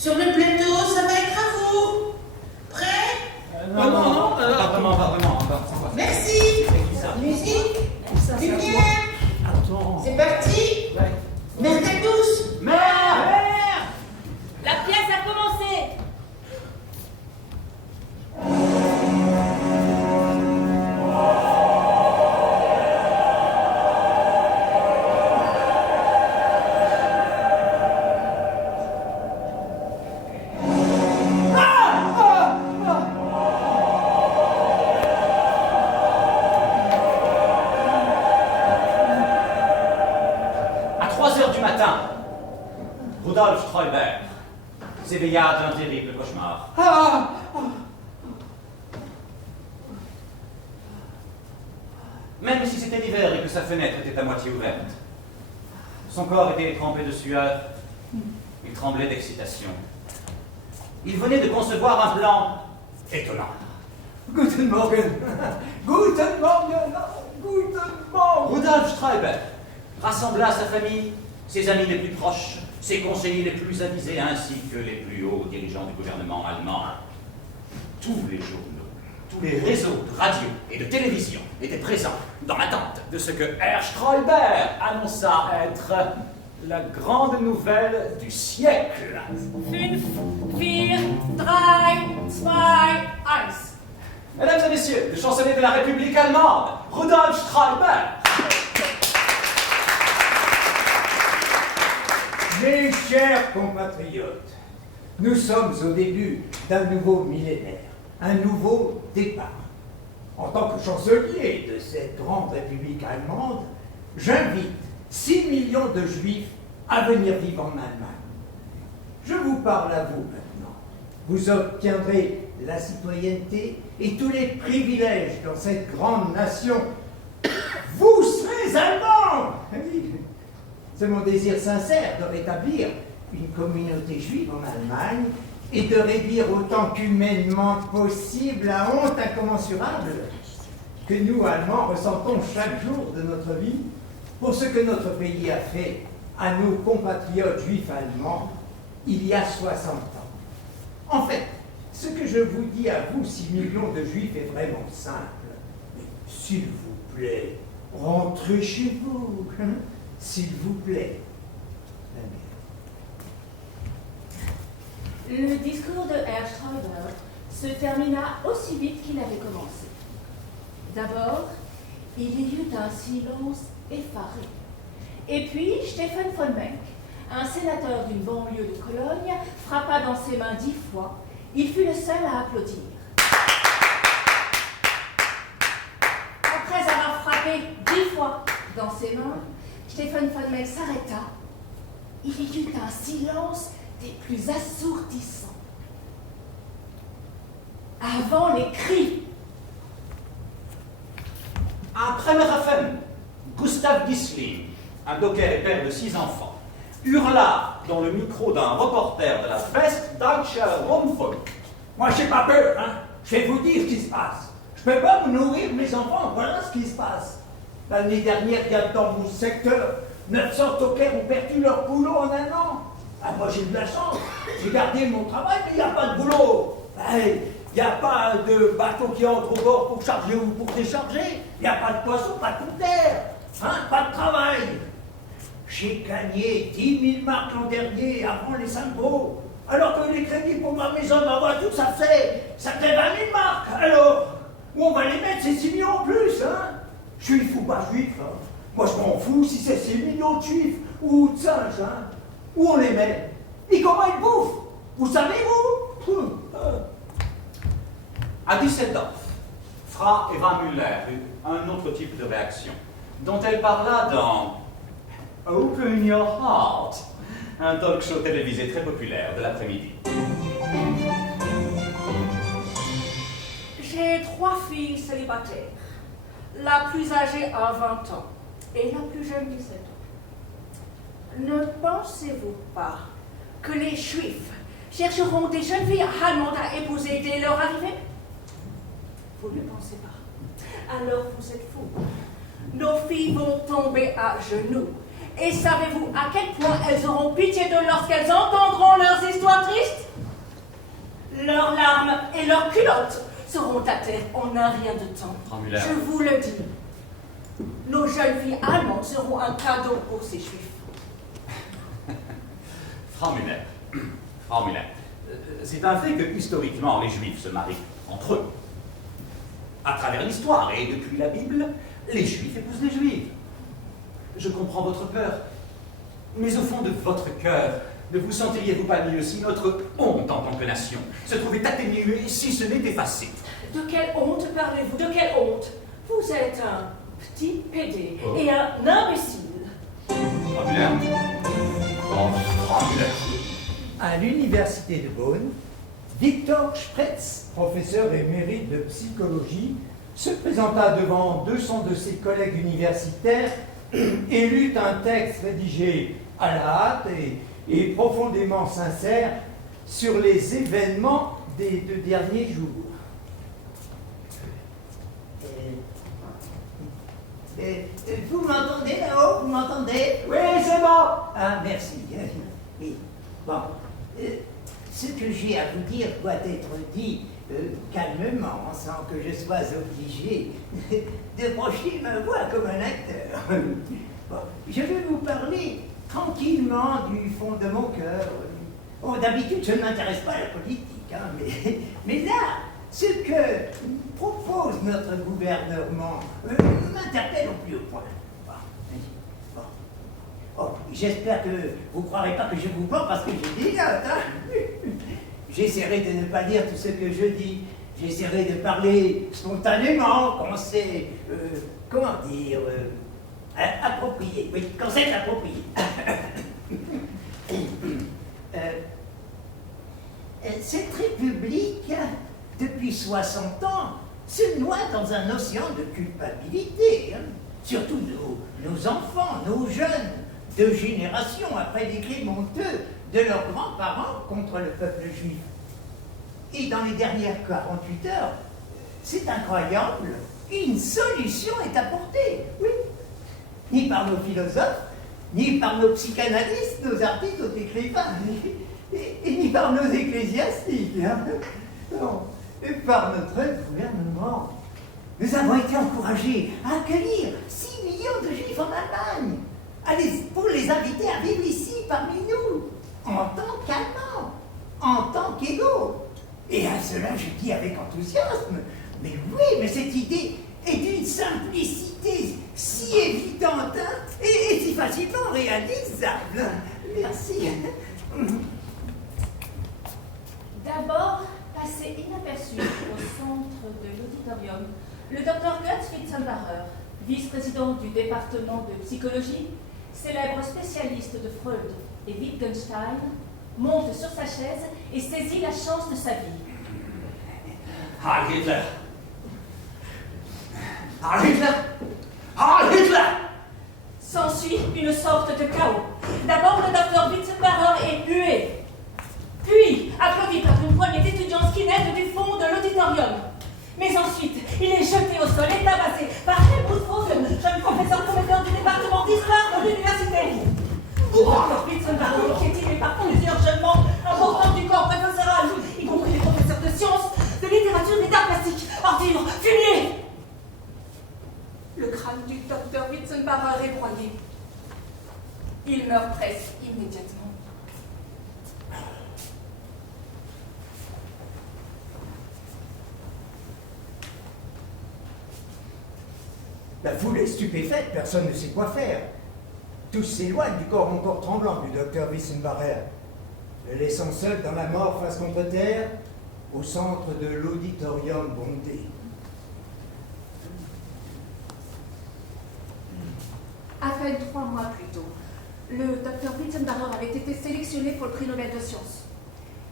Sur le plateau, ça va être à vous. Prêt? Non, pas vraiment. Merci. Musique, lumière. Attends. C'est parti. Merde à tous. Mère! La pièce a commencé. À 3 heures du matin, Rudolf Stolberg s'éveilla d'un terrible cauchemar. Même si c'était l'hiver et que sa fenêtre était à moitié ouverte, son corps était trempé de sueur, il tremblait d'excitation. Il venait de concevoir un plan étonnant. Guten Morgen! Guten Morgen! Guten Morgen! Rudolf Stolberg rassembla sa famille, ses amis les plus proches, ses conseillers les plus avisés, ainsi que les plus hauts dirigeants du gouvernement allemand. Tous les journaux, tous les réseaux de radio et de télévision étaient présents dans l'attente de ce que Herr Stolberg annonça être la grande nouvelle du siècle. 5, 4, 3, 2, 1. Mesdames et messieurs, le chancelier de la République allemande, Rudolf Stolberg. Mes chers compatriotes, nous sommes au début d'un nouveau millénaire, un nouveau départ. En tant que chancelier de cette grande république allemande, j'invite 6 millions de juifs à venir vivre en Allemagne. Je vous parle à vous maintenant. Vous obtiendrez la citoyenneté et tous les privilèges dans cette grande nation. Vous serez allemands! C'est mon désir sincère de rétablir une communauté juive en Allemagne et de réduire autant qu'humainement possible la honte incommensurable que nous, Allemands, ressentons chaque jour de notre vie pour ce que notre pays a fait à nos compatriotes juifs allemands il y a 60 ans. En fait, ce que je vous dis à vous, 6 millions de juifs, est vraiment simple. Mais s'il vous plaît, rentrez chez vous. S'il vous plaît. Le discours de Herr Stolberg se termina aussi vite qu'il avait commencé. D'abord, il y eut un silence effaré. Et puis, Stefan von Menck, un sénateur d'une banlieue de Cologne, frappa dans ses mains 10 fois. Il fut le seul à applaudir. Après avoir frappé 10 fois dans ses mains, Stefan von Menck s'arrêta. Il y eut un silence des plus assourdissants. Avant les cris. Après Bremerhaven, Gustav Gisling, un docker et père de 6 enfants, hurla dans le micro d'un reporter de la Westdeutscher Rundfunk. Moi, j'ai pas peur, hein. Je vais vous dire ce qui se passe. Je peux pas vous nourrir mes enfants, voilà ce qui se passe. L'année dernière, il y a dans mon secteur, 900 dockers ont perdu leur boulot en 1 an. Ah, moi, j'ai de la chance. J'ai gardé mon travail, mais il n'y a pas de boulot. Il n'y a pas de bateau qui entre au bord pour charger ou pour décharger. Il n'y a pas de poisson, pas de terre. Hein, pas de travail. J'ai gagné 10 000 marks l'an dernier, avant les 5 gros. Alors que les crédits pour ma maison, ma voiture, ça fait 20 000 marks. Alors, où on va les mettre, ces 6 millions en plus, hein? Juif ou pas juif, hein? Moi, je m'en fous si c'est 6 millions de juifs ou de singes, hein? Où on les met? Et comment ils bouffent? Vous savez, vous? À Düsseldorf, Frau Eva Müller eut un autre type de réaction, dont elle parla dans Open Your Heart, un talk show télévisé très populaire de l'après-midi. J'ai 3 filles célibataires. La plus âgée a 20 ans et la plus jeune 17 ans. Ne pensez-vous pas que les Juifs chercheront des jeunes filles allemandes à épouser dès leur arrivée? Vous ne pensez pas. Alors vous êtes fous. Nos filles vont tomber à genoux Et savez-vous à quel point elles auront pitié d'eux lorsqu'elles entendront leurs histoires tristes? Leurs larmes et leurs culottes seront à terre en un rien de temps. Frau Müller. Je vous le dis. Nos jeunes filles allemandes seront un cadeau pour ces juifs. Frau Müller, Frau Müller, c'est un fait que historiquement les juifs se marient entre eux. À travers l'histoire et depuis la Bible, les juifs épousent les juives. Je comprends votre peur, mais au fond de votre cœur, ne vous sentiriez-vous pas mieux si notre honte en tant que nation se trouvait atténuée, si ce n'est effacée? De quelle honte parlez-vous? De quelle honte? Vous êtes un petit pédé et un imbécile. Frau Müller. Oh, Frau Müller. À l'université de Bonn, Victor Spretz, professeur émérite de psychologie, se présenta devant 200 de ses collègues universitaires et lut un texte rédigé à la hâte et profondément sincère sur les événements des 2 derniers jours. Vous m'entendez là-haut? Vous m'entendez? Oui, c'est bon. Ah, merci. Oui. Bon. Ce que j'ai à vous dire doit être dit calmement, sans que je sois obligé de projeter ma voix comme un acteur. Bon, je vais vous parler tranquillement du fond de mon cœur. Bon, d'habitude, je ne m'intéresse pas à la politique, hein, mais là, ce que propose notre gouvernement m'interpelle au plus haut point. Bon. Oh, j'espère que vous ne croirez pas que je vous mens parce que j'ai des notes. Hein. J'essaierai de ne pas dire tout ce que je dis. J'essaierai de parler spontanément, quand c'est, comment dire, approprié. Oui, quand c'est approprié. Cette république, depuis 60 ans, se noie dans un océan de culpabilité. Hein. Surtout nos enfants, nos jeunes, 2 générations après les crimes honteux de leurs grands-parents contre le peuple juif. Et dans les dernières 48 heures, c'est incroyable, une solution est apportée, oui. Ni par nos philosophes, ni par nos psychanalystes, nos artistes, nos écrivains, et ni par nos ecclésiastiques, hein. Non, et par notre gouvernement. Nous avons été encouragés à accueillir 6 millions de juifs en Allemagne, pour les inviter à vivre ici parmi nous, en tant qu'Allemands, en tant qu'égaux. Et à cela, je dis avec enthousiasme, mais oui, mais cette idée est d'une simplicité si évidente hein, et si facilement réalisable. Merci. D'abord, passé inaperçu au centre de l'auditorium, le docteur Götz Witzenbacher, vice-président du département de psychologie, célèbre spécialiste de Freud et Wittgenstein, monte sur sa chaise et saisit la chance de sa vie. Heil Hitler! Heil Hitler! Heil Hitler! S'ensuit une sorte de chaos. D'abord, le docteur Witzenbacher est hué, puis applaudi par une poignée d'étudiants skinheads du fond de l'auditorium. Mais ensuite, il est jeté au sol et tabassé par Helmut Vogel, jeune professeur prometteur du département d'histoire de l'université. Le docteur Witzenbacher est piétiné par plusieurs jeunes membres importants du corps professoral, y compris les professeurs de sciences, de littérature et d'art plastique, ordures, fumier. Le crâne du docteur Witzenbacher est broyé. Il meurt presque immédiatement. La foule est stupéfaite, personne ne sait quoi faire. Tous s'éloignent du corps encore tremblant du docteur Witzenbacher, le laissant seul dans la mort face contre terre, au centre de l'auditorium bondé. À peine 3 mois plus tôt, le docteur Witzenbacher avait été sélectionné pour le prix Nobel de sciences.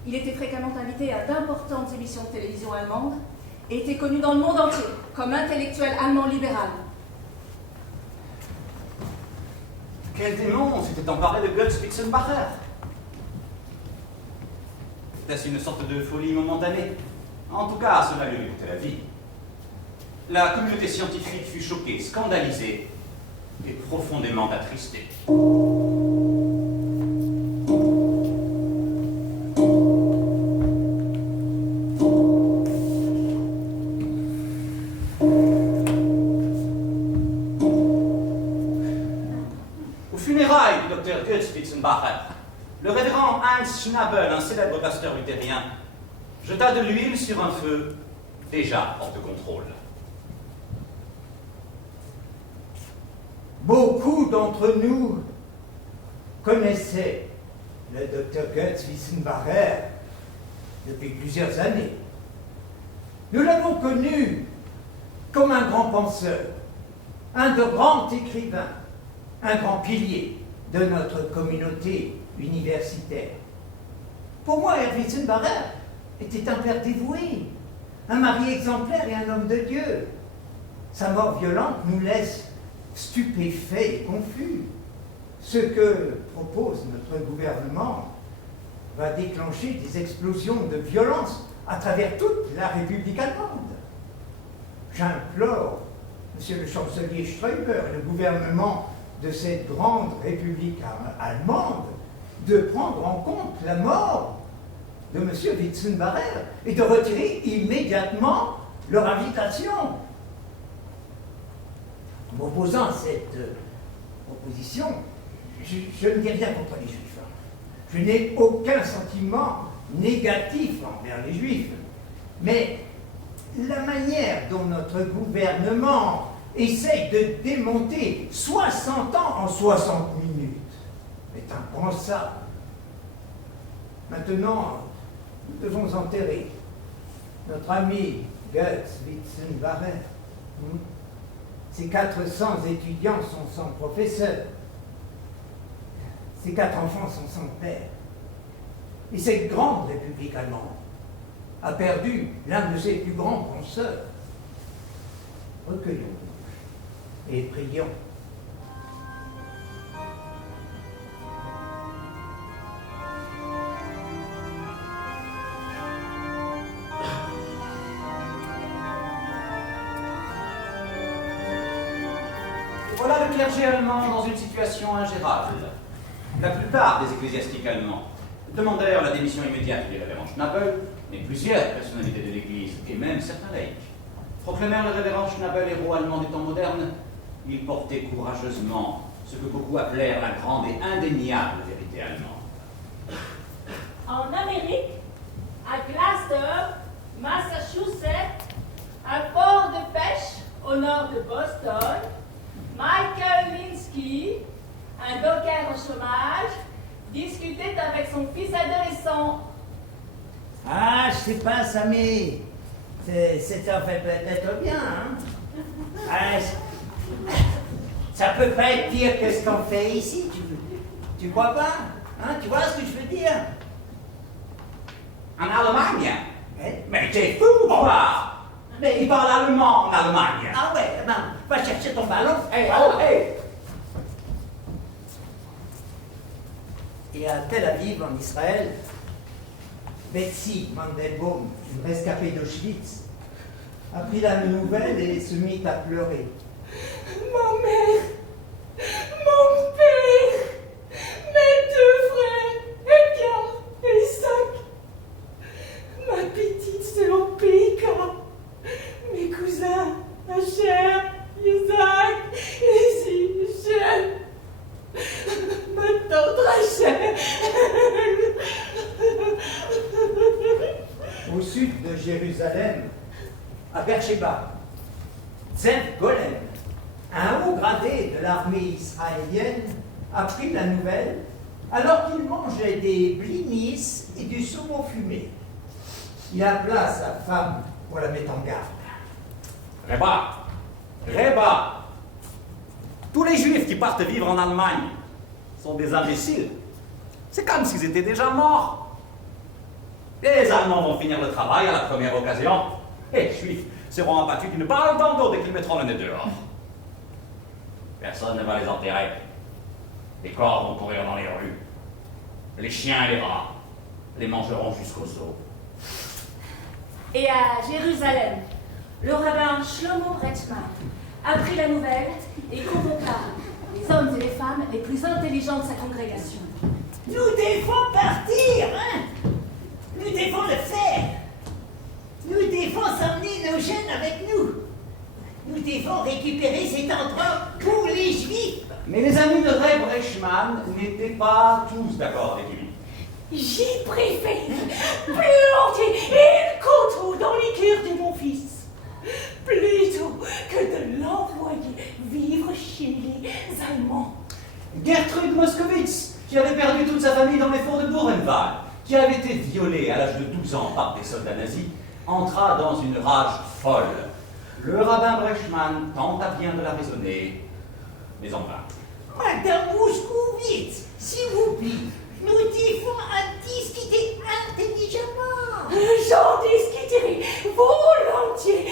Il était fréquemment invité à d'importantes émissions de télévision allemandes et était connu dans le monde entier comme intellectuel allemand libéral. Quel démon s'était emparé de Götz Witzenbacher? Était-ce une sorte de folie momentanée? En tout cas, cela lui coûtait la vie. La communauté scientifique fut choquée, scandalisée. et profondément attristé. Aux funérailles du docteur Götz Witzenbacher, le révérend Hans Schnabel, un célèbre pasteur luthérien, jeta de l'huile sur un feu déjà hors de contrôle. Beaucoup d'entre nous connaissaient le docteur Götz Witzenbacher depuis plusieurs années. Nous l'avons connu comme un grand penseur, un de grands écrivains, un grand pilier de notre communauté universitaire. Pour moi, Herr Witzenbacher était un père dévoué, un mari exemplaire et un homme de Dieu. Sa mort violente nous laisse stupéfaits et confus. Ce que propose notre gouvernement va déclencher des explosions de violence à travers toute la République allemande. J'implore, Monsieur le chancelier Stoiber et le gouvernement de cette grande République allemande de prendre en compte la mort de M. Witzenbacher et de retirer immédiatement leur invitation. En m'opposant à cette proposition, je ne dis rien contre les Juifs. Je n'ai aucun sentiment négatif envers les Juifs. Mais la manière dont notre gouvernement essaye de démonter 60 ans en 60 minutes est impensable. Maintenant, nous devons enterrer notre ami Götz Witzenbacher. Ces 400 étudiants sont sans professeur. Ces 4 enfants sont sans père. Et cette grande République allemande a perdu l'un de ses plus grands penseurs. Recueillons-nous et prions. Voilà le clergé allemand dans une situation ingérable. La plupart des ecclésiastiques allemands demandèrent la démission immédiate du révérend Schnabel, mais plusieurs personnalités de l'Église, et même certains laïcs, proclamèrent le révérend Schnabel héros allemand des temps modernes. Il portait courageusement ce que beaucoup appelèrent la grande et indéniable vérité allemande. En Amérique, à Gloucester, Massachusetts, un port de pêche au nord de Boston, Michael Linsky, un docker au chômage, discutait avec son fils adolescent. Ah, je sais pas, Sammy. Ça fait peut-être bien, hein? Ah, ça peut pas être pire que ce qu'on fait ici, tu crois pas? Hein? Tu vois ce que je veux dire? En Allemagne? Ouais. Mais t'es fou, quoi! Mais il parle allemand en Allemagne! Ah ouais, ben, va chercher ton ballon. Hey, oh, hey! Et à Tel Aviv, en Israël, Betsy Mandelbaum, une rescapée d'Auschwitz, apprit la nouvelle et se mit à pleurer. Ma mère, mon père, mes 2 frères, Edgar et Isaac, ma petite sœur Pika, mes cousins, Asher, Isaac, Izzy, Shem, ma tante Rachel. Au sud de Jérusalem, à Beersheba, Zev Golem, un haut gradé de l'armée israélienne, apprit la nouvelle alors qu'il mangeait des blinis et du saumon fumé. Il appela sa femme pour la mettre en garde. Reba! Tous les Juifs qui partent vivre en Allemagne sont des imbéciles. C'est comme s'ils étaient déjà morts. Les Allemands vont finir le travail à la première occasion, et les Juifs seront abattus d'une balle dans le dos dès qu'ils mettront le nez dehors. Personne ne va les enterrer. Les corps vont courir dans les rues. Les chiens et les rats les mangeront jusqu'aux os. Et à Jérusalem, le rabbin Shlomo Retzman apprit la nouvelle et convoqua les hommes et les femmes les plus intelligents de sa congrégation. Nous devons partir, hein? Nous devons le faire. Nous devons emmener nos jeunes avec nous. Nous devons récupérer cet endroit pour les Juifs. Mais les amis de Ray Brechman n'étaient pas tous d'accord avec lui. J'y préfère planter une couteau dans les cœurs de mon fils, plutôt que de l'envoyer vivre chez les Allemands. Gertrude Moskowitz, qui avait perdu toute sa famille dans les forts de Buchenwald, qui avait été violée à l'âge de 12 ans par des soldats nazis, entra dans une rage folle. Le rabbin Brechman tenta bien de la raisonner, mais en vain. Madame Moskowitz, s'il vous plaît, nous devons en discuter intelligemment. J'en discuterai volontiers,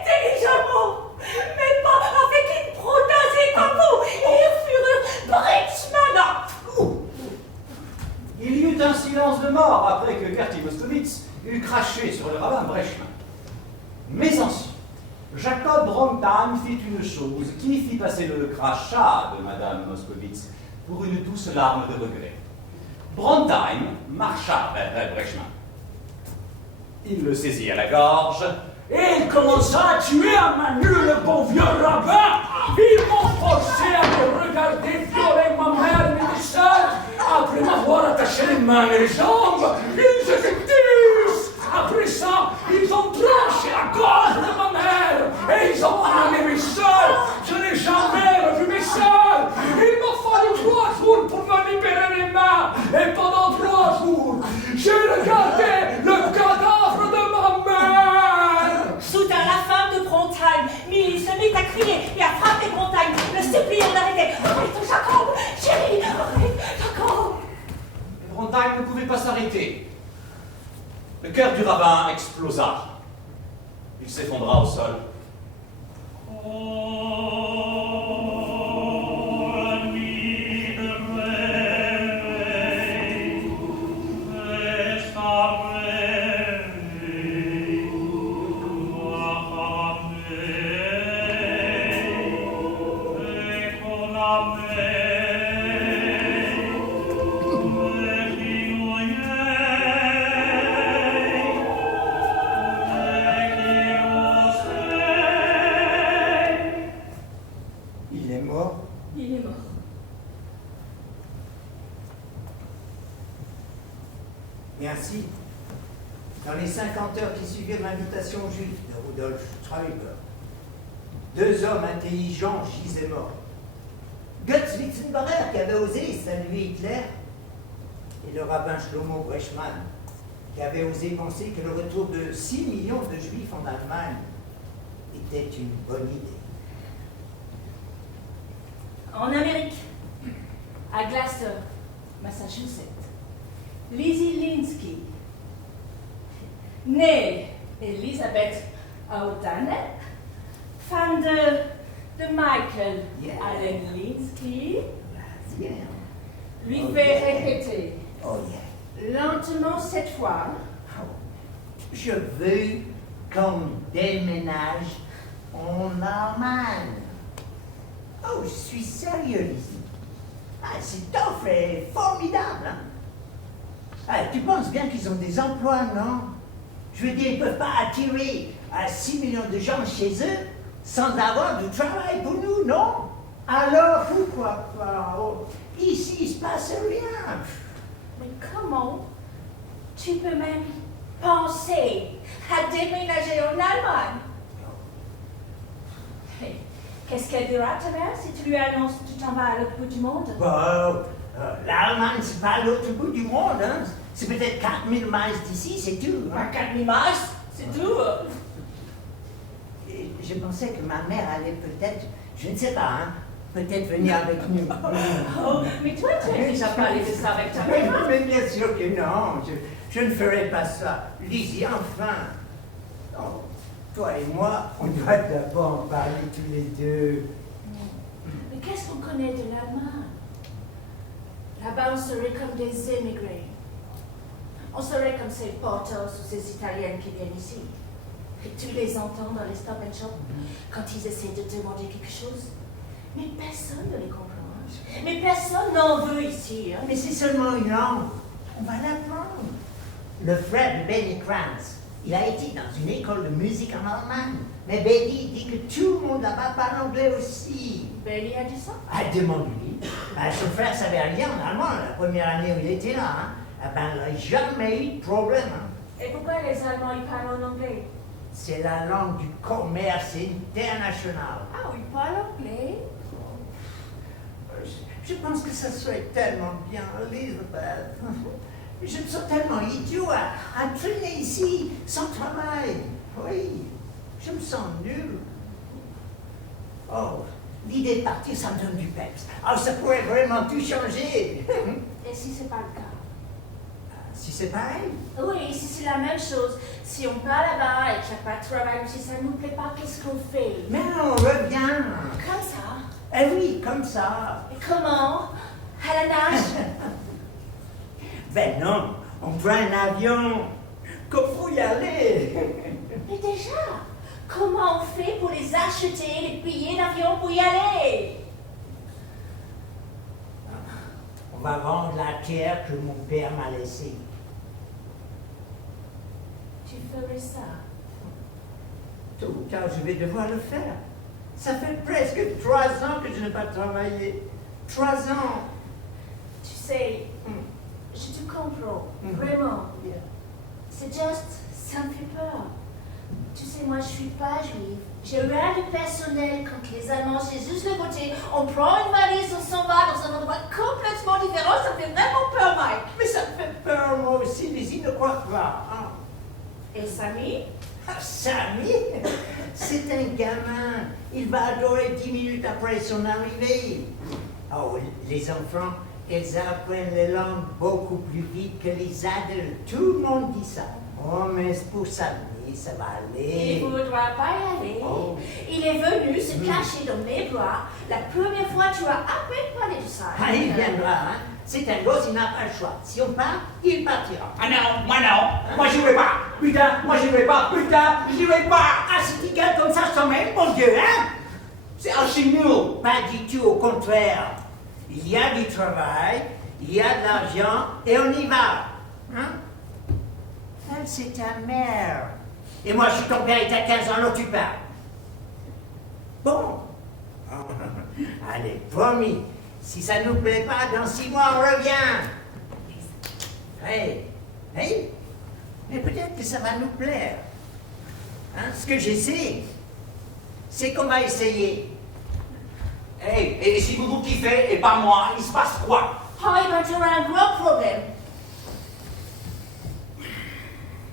intelligemment, mais pas avec une protasée comme vous, et Führer Brechman. Il y eut un silence de mort après que Gertie Moskowitz eut craché sur le rabbin Brechman. Mais ensuite, Jacob Brontheim fit une chose qui fit passer le crachat de Madame Moskowitz pour une douce larme de regret. Brontheim marcha vers Brechman. Il le saisit à la gorge et il commença à tuer à main nue le bon vieux rabbin. Ils m'ont forcé à me regarder violer ma mère et mes sœurs après m'avoir attaché les mains et les jambes. Ils étaient 10. Après ça, ils ont tranché la gorge de ma mère et ils ont amené mes sœurs. Je n'ai jamais revu mes sœurs. Il m'a fallu 3 jours pour me libérer les mains. Et pendant 3 jours, j'ai regardé le cadavre de ma mère. Soudain, la femme de Brontheim, Milly, se mit à crier et à frapper Brontheim, le suppliant d'arrêter. Arrête, Jacob, chérie, arrête, Jacob. Brontheim ne pouvait pas s'arrêter. Le cœur du rabbin explosa. Il s'effondra au sol. Il est mort. Et ainsi, dans les 50 heures qui suivirent l'invitation juive de Rudolf Schreiber, 2 hommes intelligents gisaient morts. Götz Witzenbacher, qui avait osé saluer Hitler, et le rabbin Shlomo Brechman, qui avait osé penser que le retour de 6 millions de juifs en Allemagne était une bonne idée. En Amérique, à Gloucester, Massachusetts, Lizzie Linsky, née Elizabeth Houghton, femme de Michael Allen Linsky, lui fait répéter lentement cette fois. Je veux qu'on déménage en Allemagne. Oh, je suis sérieux, Lizzie. Ah, cette offre est formidable, hein? Ah, tu penses bien qu'ils ont des emplois, non? Je veux dire, ils ne peuvent pas attirer 6 millions de gens chez eux sans avoir du travail pour nous, non? Alors, pourquoi pas? Oh, ici, il ne se passe rien. Mais comment tu peux même penser à déménager en Allemagne? Hey, qu'est-ce qu'elle dira, ta mère, si tu lui annonces que tu t'en vas à l'autre bout du monde? Bon, l'Allemagne, c'est pas l'autre bout du monde, hein? C'est peut-être 4000 miles d'ici, c'est tout. Hein? 4000 miles, c'est tout. Et je pensais que ma mère allait peut-être, je ne sais pas, hein, peut-être venir avec nous. Oh, mais toi, tu as déjà parlé de ça avec ta Mais, mère. mais bien sûr que non, je ne ferai pas ça. Lizzie, enfin. Oh, toi et moi, on doit d'abord en parler tous les deux. Mais qu'est-ce qu'on connaît de l'Allemagne? Là-bas, on serait comme des émigrés. On serait comme ces Portos ou ces Italiennes qui viennent ici. Et tu les entends dans les stop and shop quand ils essaient de demander quelque chose. Mais personne ne les comprend. Mais personne n'en veut ici. Hein. Mais c'est seulement une langue. On va l'apprendre. Le frère de Benny Kranz, il a été dans une école de musique en Allemagne. Mais Benny dit que tout le monde là-bas parle anglais aussi. Benny a dit ça? Ah, demande-lui. Son frère savait rien en allemand la première année où il était là. Hein. Ah ben, il n'a jamais eu de problème. Hein. Et pourquoi les Allemands ils parlent en anglais? C'est la langue du commerce international. Ah oui, ils parlent anglais. Je pense que ça serait tellement bien, Elizabeth. Je me sens tellement idiot à traîner ici, sans travail. Oui, je me sens nul. Oh, l'idée de partir, ça me donne du peps. Oh, ça pourrait vraiment tout changer. Et si c'est pas le cas? Si c'est pareil? Oui, si c'est la même chose. Si on part là-bas et qu'il n'y a pas de travail, si ça ne nous plaît pas, qu'est-ce qu'on fait? Mais on revient. Comme ça. Eh oui, comme ça. Et comment? À la nage? Ben non, on prend un avion. Comme faut y aller. Mais déjà, comment on fait pour les acheter, les billets d'avion pour y aller? On va vendre la terre que mon père m'a laissée. Tu ferais ça? Tôt ou tard, je vais devoir le faire. Ça fait presque 3 ans que je n'ai pas travaillé. 3 ans. Tu sais, je te comprends, vraiment. C'est juste, ça me fait peur. Tu sais, moi, je suis pas juive. J'ai rien de personnel contre les Allemands. C'est juste le côté, on prend une valise, on s'en va dans un endroit complètement différent. Ça me fait vraiment peur, Mike. Mais ça me fait peur, moi aussi, mais ils ne croient pas. Hein. Et Samy? Ah, Samy, c'est un gamin. Il va adorer 10 minutes après son arrivée. Oh, les enfants, ils apprennent les langues beaucoup plus vite que les adultes. Tout le monde dit ça. Oh, mais pour Samy, ça va Il aller. ne voudra pas y aller. Oh. Il est venu se cacher dans mes bras. La première fois, tu as à peine parlé de ça. Ah, il viendra, hein. C'est un gosse, il n'a pas le choix. Si on part, il partira. Ah non, moi non. Moi j'y vais pas. Putain, moi j'y vais pas. Putain, j'y vais pas. Ah, si tu gueules comme ça, je t'emmène, mon Dieu, hein? C'est archi nul. Pas du tout, au contraire. Il y a du travail, il y a de l'argent, et on y va. Hein? Elle, c'est ta mère. Et moi, je suis ton père et t'as 15 ans, alors tu pars. Bon. Allez, promis. Si ça ne nous plaît pas, dans 6 mois, on revient. Hey, hey. Mais peut-être que ça va nous plaire. Hein? Ce que j'essaie, c'est qu'on va essayer. Hey, et si vous kiffez et pas moi, il se passe quoi? Oh, il va trouver un gros problème.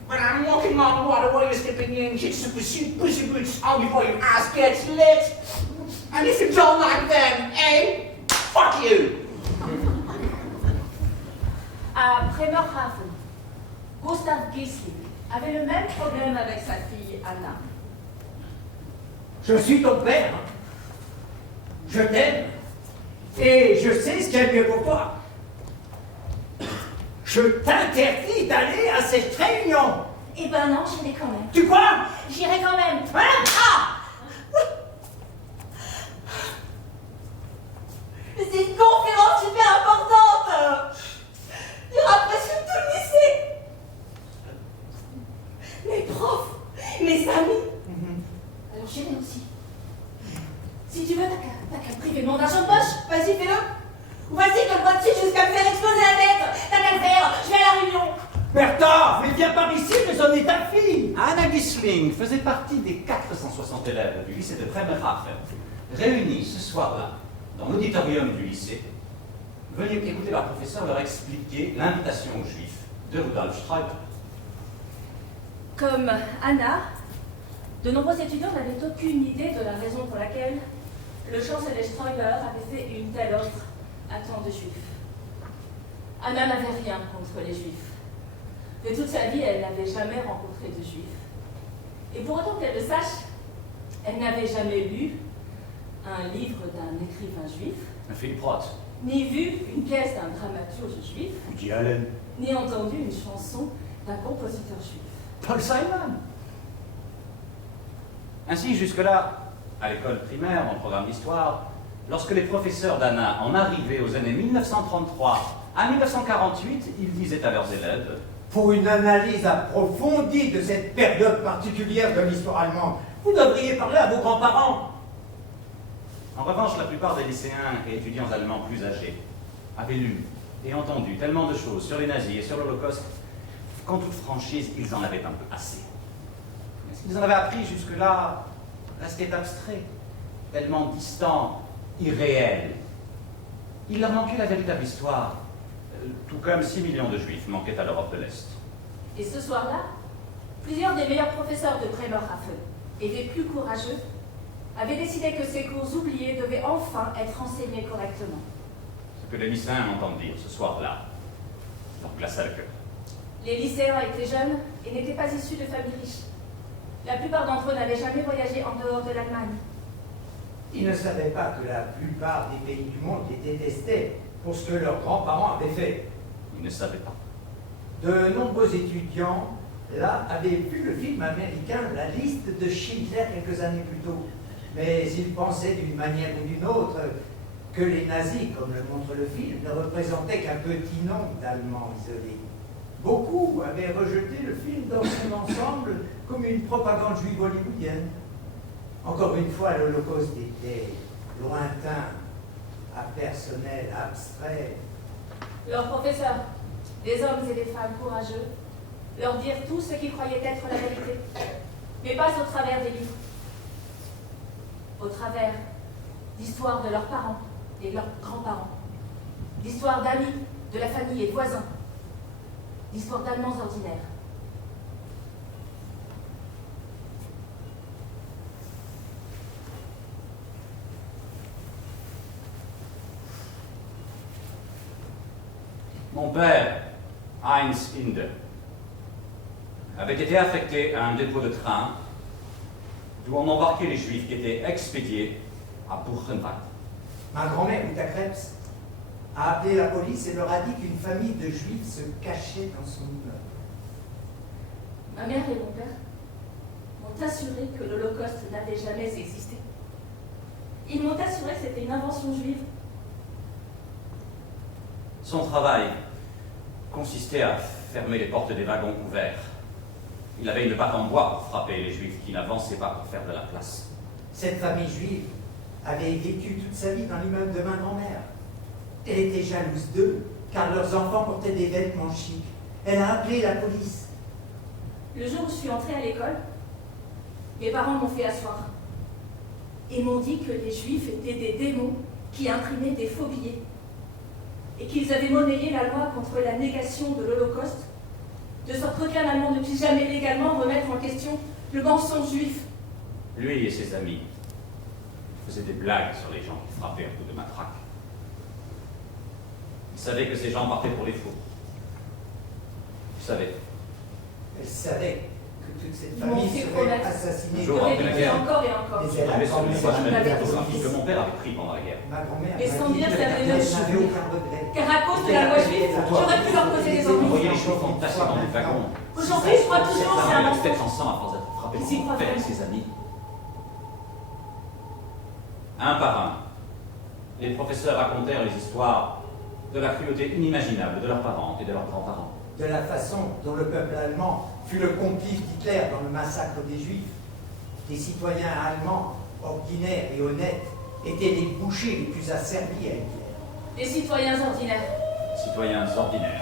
When I'm walking on water while you're slipping in, chicks super shoot pussy boots on before your ass gets lit. And if you don't like them, hey, fuck you. À Bremerhaven, Gustav Gisling avait le même problème avec sa fille Anna. Je suis ton père. Je t'aime. Et je sais ce qui est mieux pour toi. Je t'interdis d'aller à cette réunion. Eh ben non, j'irai quand même. Tu crois? J'irai quand même. Hein? Ah! Mais c'est une conférence super importante. Il y aura presque tout le lycée. Les profs, mes amis. Alors j'irai aussi. Si tu veux, t'as qu'à priver mon argent de poche. Vas-y, fais-le. Ou vas-y, comme moi dessus jusqu'à me faire exploser la tête. T'as qu'à le faire. Je vais à la réunion. Bertha, mais viens par ici, mais on est ta fille. Anna Gisling faisait partie des 460 élèves du lycée de Bremerhaven, réunis ce soir-là, dans l'auditorium du lycée, venus écouter leur professeur leur expliquer l'invitation aux Juifs de Rudolf Schreiber. Comme Anna, de nombreux étudiants n'avaient aucune idée de la raison pour laquelle le chancelier Schreiber avait fait une telle offre à tant de Juifs. Anna n'avait rien contre les Juifs. De toute sa vie, elle n'avait jamais rencontré de Juifs. Et pour autant qu'elle le sache, elle n'avait jamais lu un livre d'un écrivain juif, Philippe Roth. ni vu une pièce d'un dramaturge juif, Woody Allen. ni entendu une chanson d'un compositeur juif. Paul Simon. Ainsi, jusque-là, à l'école primaire, dans le programme d'histoire, Lorsque les professeurs d'Anna en arrivaient aux années 1933 à 1948, ils disaient à leurs élèves: Pour une analyse approfondie de cette période particulière de l'histoire allemande, vous devriez parler à vos grands-parents. En revanche, la plupart des lycéens et étudiants allemands plus âgés avaient lu et entendu tellement de choses sur les nazis et sur l'Holocauste qu'en toute franchise, ils en avaient un peu assez. Mais ce qu'ils en avaient appris jusque-là restait abstrait, tellement distant, irréel. Il leur manquait la véritable histoire, tout comme 6 millions de juifs manquaient à l'Europe de l'Est. Et ce soir-là, plusieurs des meilleurs professeurs de Bremerhaven et des plus courageux avaient décidé que ces cours oubliés devaient enfin être enseignés correctement. Ce que les lycéens m'entendent dire ce soir-là leur glaça le cœur. Les lycéens étaient jeunes et n'étaient pas issus de familles riches. La plupart d'entre eux n'avaient jamais voyagé en dehors de l'Allemagne. Ils ne savaient pas que la plupart des pays du monde les détestaient pour ce que leurs grands-parents avaient fait. Ils ne savaient pas. De nombreux étudiants, là, avaient vu le film américain La liste de Schindler quelques années plus tôt. Mais ils pensaient d'une manière ou d'une autre que les nazis, comme le montre le film, ne représentaient qu'un petit nombre d'Allemands isolés. Beaucoup avaient rejeté le film dans son ensemble comme une propagande juive hollywoodienne. Encore une fois, l'Holocauste était lointain, impersonnel, abstrait. Leurs professeurs, des hommes et des femmes courageux, leur dirent tout ce qu'ils croyaient être la vérité, mais pas au travers des livres, au travers d'histoires de leurs parents et de leurs grands-parents, d'histoires d'amis, de la famille et de voisins, d'histoires d'Allemands ordinaires. Mon père, Heinz Inde, avait été affecté à un dépôt de train d'où on embarquait les Juifs qui étaient expédiés à Buchenwald. Ma grand-mère, Uta Krebs, a appelé la police et leur a dit qu'une famille de Juifs se cachait dans son immeuble. Ma mère et mon père m'ont assuré que l'Holocauste n'avait jamais existé. Ils m'ont assuré que c'était une invention juive. Son travail consistait à fermer les portes des wagons ouverts. Il avait une batte en bois pour frapper les Juifs qui n'avançaient pas pour faire de la place. Cette famille juive avait vécu toute sa vie dans l'immeuble de ma grand-mère. Elle était jalouse d'eux, car leurs enfants portaient des vêtements chics. Elle a appelé la police. Le jour où je suis entrée à l'école, mes parents m'ont fait asseoir et m'ont dit que les Juifs étaient des démons qui imprimaient des faux billets et qu'ils avaient monnayé la loi contre la négation de l'Holocauste, de sorte qu'aucun Allemand ne puisse jamais légalement remettre en question le mensonge juif. Lui et ses amis faisaient des blagues sur les gens qui frappaient un coup de matraque. Ils savaient que ces gens partaient pour les fous. Ils savaient. Elle savait que toute cette Ils m'ont famille fait serait promettre. assassinée. Bonjour. Je après la répétais guerre. encore et encore. Mais elle a J'avais sur une fois jamais la vu photographie que mon père avait pris pendant la guerre. Ma grand-mère Mais m'a sans dit dire qu'elle ça avait n'avait neuf aucun regret. Car à cause de la loi juive, j'aurais pu leur causer des Vous ennuis. voyez les Juifs entassés dans des wagons. Aujourd'hui, je crois toujours que c'est un La tête mensonge. en sang à force d'être frappé Ils par y mon croient père et vraiment. ses amis. Un par un, les professeurs racontèrent les histoires de la cruauté inimaginable de leurs parents et de leurs grands-parents. De la façon dont le peuple allemand fut le complice d'Hitler dans le massacre des Juifs. Les citoyens allemands, ordinaires et honnêtes, étaient les bouchers les plus asservis à Hitler. Les citoyens ordinaires. Citoyens ordinaires.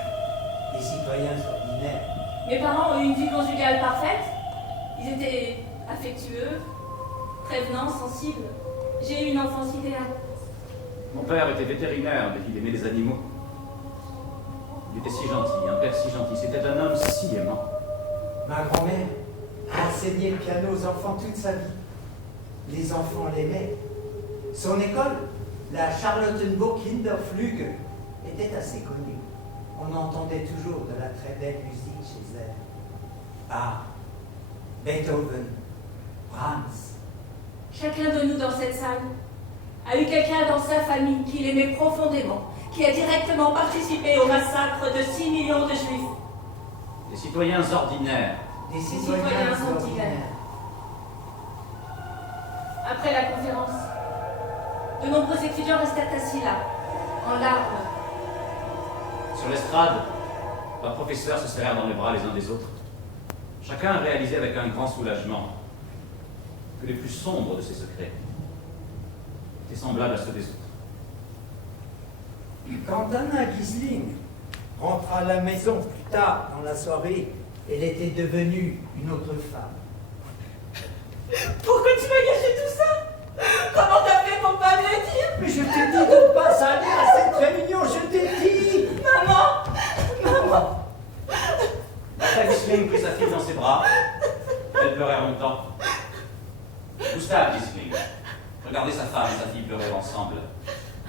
Les citoyens ordinaires. Mes parents ont eu une vie conjugale parfaite. Ils étaient affectueux, prévenants, sensibles. J'ai eu une enfance idéale. Mon père était vétérinaire, mais il aimait les animaux. Il était si gentil, un père si gentil. C'était un homme si aimant. Ma grand-mère a enseigné le piano aux enfants toute sa vie. Les enfants l'aimaient. Son école, la Charlottenburg Kinderflüge, était assez connue. On entendait toujours de la très belle musique chez elle. Bach, Beethoven, Brahms. Chacun de nous dans cette salle a eu quelqu'un dans sa famille qui l'aimait profondément, qui a directement participé au massacre de 6 millions de Juifs. Des citoyens ordinaires. Des citoyens citoyens ordinaires. ordinaires. Après la conférence, De nombreux étudiants restaient assis là, en larmes. Sur l'estrade, leurs professeurs se serrèrent dans les bras les uns des autres. Chacun réalisait avec un grand soulagement que les plus sombres de ses secrets étaient semblables à ceux des autres. Quand Anna Gisling rentra à la maison plus tard dans la soirée, elle était devenue une autre femme. Pourquoi tu m'as gâché tout ça? Comment t'as fait pour pas me le dire? Mais je t'ai dit de ne pas aller à cette réunion, je t'ai dit. Maman! Maman! Martha Gisling prit sa fille dans ses bras. Elle pleurait longtemps. Gustave Gisling regardait sa femme et sa fille pleurer ensemble.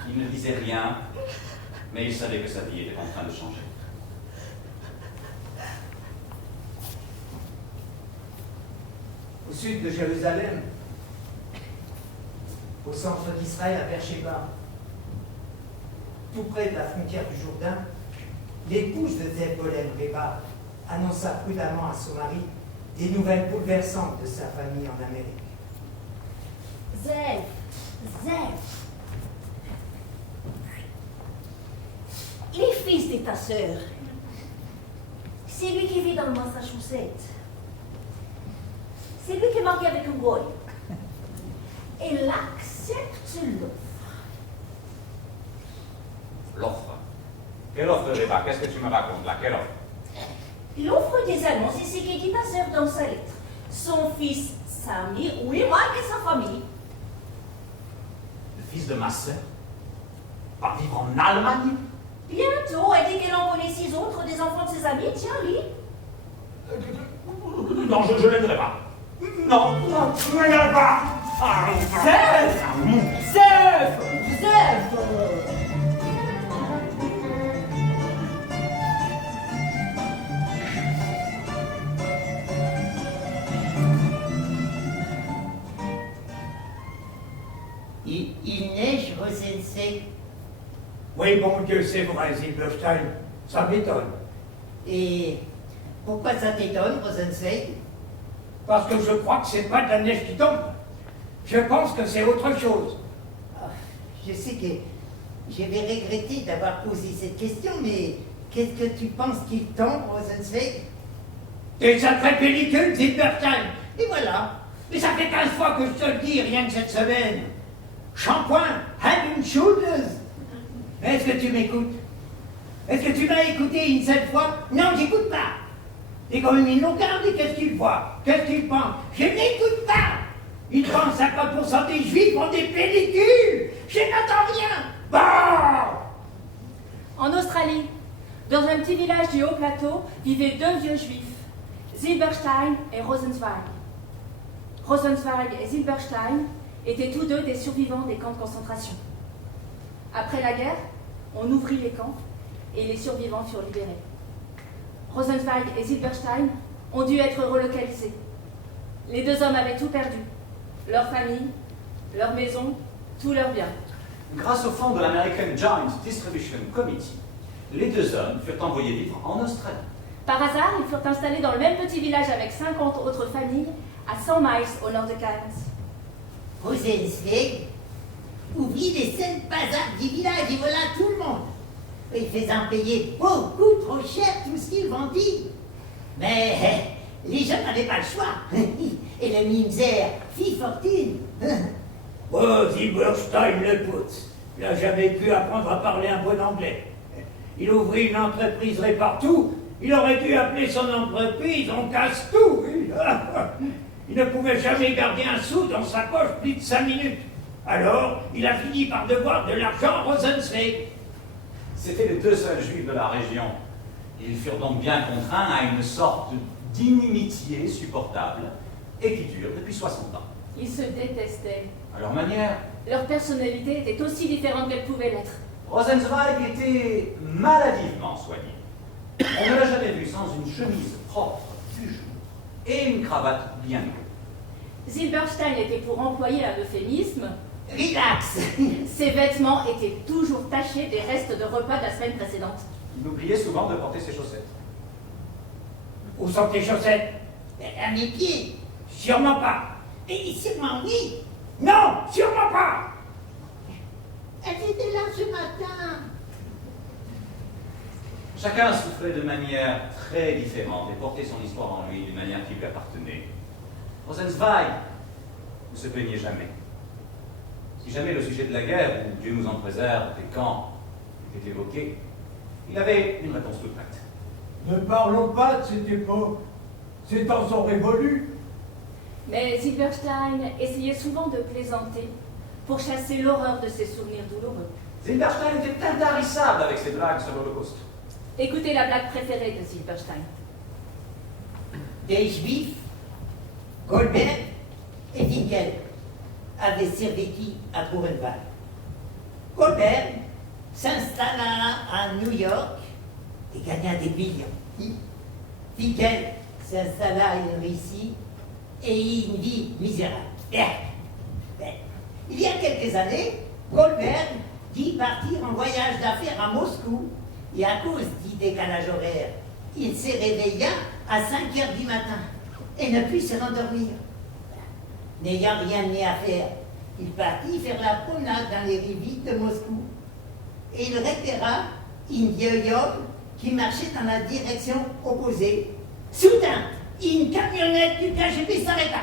Il ne disait rien, mais il savait que sa vie était en train de changer. Au sud de Jérusalem, au centre d'Israël, à Beersheba, tout près de la frontière du Jourdain, l'épouse de Zev Golem Reba annonça prudemment à son mari des nouvelles bouleversantes de sa famille en Amérique. Zev, il est fils de ta sœur. C'est lui qui vit dans le Massachusetts. C'est lui qui est marié avec un goy. Et il accepte l'offre. L'offre. Quelle offre, Reba? Qu'est-ce que tu me racontes là? Quelle offre? Il offre des annonces, c'est ce qu'il dit ta sœur dans sa lettre. Son fils Sami, oui, moi et sa famille. Le fils de ma sœur va vivre en Allemagne? Bientôt, elle dit qu'elle en connaît 6 autres des enfants de ses amis. Tiens, lis. Non, je l'aimerai pas. Non, je l'aimerai pas. Zev! Il neige, Rosensei. Oui, bon Dieu, c'est vrai, Silberstein, ça m'étonne. Et pourquoi ça t'étonne, Rosensei? Parce que je crois que c'est pas de la neige qui tombe. Je pense que c'est autre chose. Ah, je sais que je vais regretter d'avoir posé cette question, mais qu'est-ce que tu penses qu'il tombe, Rosensei? Des sacrées pellicules, Silberstein. Et voilà. Mais ça fait 15 fois que je te le dis, rien que cette semaine. Shampoing, Head and Shoulders. Est-ce que tu m'écoutes? Est-ce que tu m'as écouté une seule fois? Non, j'écoute pas. Et comme ils l'ont gardé, qu'est-ce qu'ils voient? Qu'est-ce qu'ils pensent? Je n'écoute pas. Ils pensent 50% des juifs ont des pellicules. Je n'entends rien. Bon! En Australie, dans un petit village du haut plateau, vivaient 2 vieux juifs, Silberstein et Rosenzweig. Rosenzweig et Silberstein étaient tous deux des survivants des camps de concentration. Après la guerre, on ouvrit les camps et les survivants furent libérés. Rosenzweig et Silberstein ont dû être relocalisés. Les 2 hommes avaient tout perdu, leur famille, leur maison, tous leurs biens. Grâce au fonds de l'American Joint Distribution Committee, les 2 hommes furent envoyés vivre en Australie. Par hasard, ils furent installés dans le même petit village avec 50 autres familles, à 100 miles au nord de Cairns. Rosensei oublie les 5 bazars du village et voilà tout le monde. Il faisant payer beaucoup trop cher tout ce qu'ils vendit. Mais les gens n'avaient pas le choix. Et le misère fit fortune. Oh, Silberstein le putz. Il n'a jamais pu apprendre à parler un bon anglais. Il ouvrit une entreprise partout. Il aurait dû appeler son entreprise On casse tout. Il ne pouvait jamais garder un sou dans sa poche plus de 5 minutes. Alors, il a fini par devoir de l'argent à Rosensei. C'étaient les 2 seuls juifs de la région. Ils furent donc bien contraints à une sorte d'inimitié supportable et qui dure depuis 60 ans. Ils se détestaient. À leur manière, Leur personnalité était aussi différente qu'elle pouvait l'être. Rosenzweig était maladivement soigné. On ne l'a jamais vu sans une chemise propre du jour et une cravate bien nouée. Silberstein était pour employer un euphémisme. Relax. Ses vêtements étaient toujours tachés des restes de repas de la semaine précédente. Il oubliait souvent de porter ses chaussettes. Où sont tes chaussettes? À mes pieds. Sûrement pas. Et sûrement oui. Non, sûrement pas. Elle était là ce matin. Chacun souffrait de manière très différente et portait son histoire en lui d'une manière qui lui appartenait. Rosenzweig ne se plaignait jamais. Si jamais le sujet de la guerre, ou Dieu nous en préserve, des camps, était évoqué, il avait une réponse toute prête. Ne parlons pas de cette époque. Ces temps sont révolus. Mais Silberstein essayait souvent de plaisanter pour chasser l'horreur de ses souvenirs douloureux. Silberstein était intarissable avec ses blagues sur l'Holocauste. Écoutez la blague préférée de Silberstein. Des Juifs, Goldberg et Winkel avaient survécu à Buchenwald. Goldberg s'installa à New York et gagna des millions. Winkel s'installa en Russie et une vie misérable. Il y a quelques années, Goldberg dit partir en voyage d'affaires à Moscou et à cause du décalage horaire, il s'est réveillé à 5 heures du matin et ne put se rendormir. N'ayant rien à faire, il partit faire la promenade dans les rues vides de Moscou et il repéra un vieux homme qui marchait dans la direction opposée. Soudain, une camionnette du KGB s'arrêta.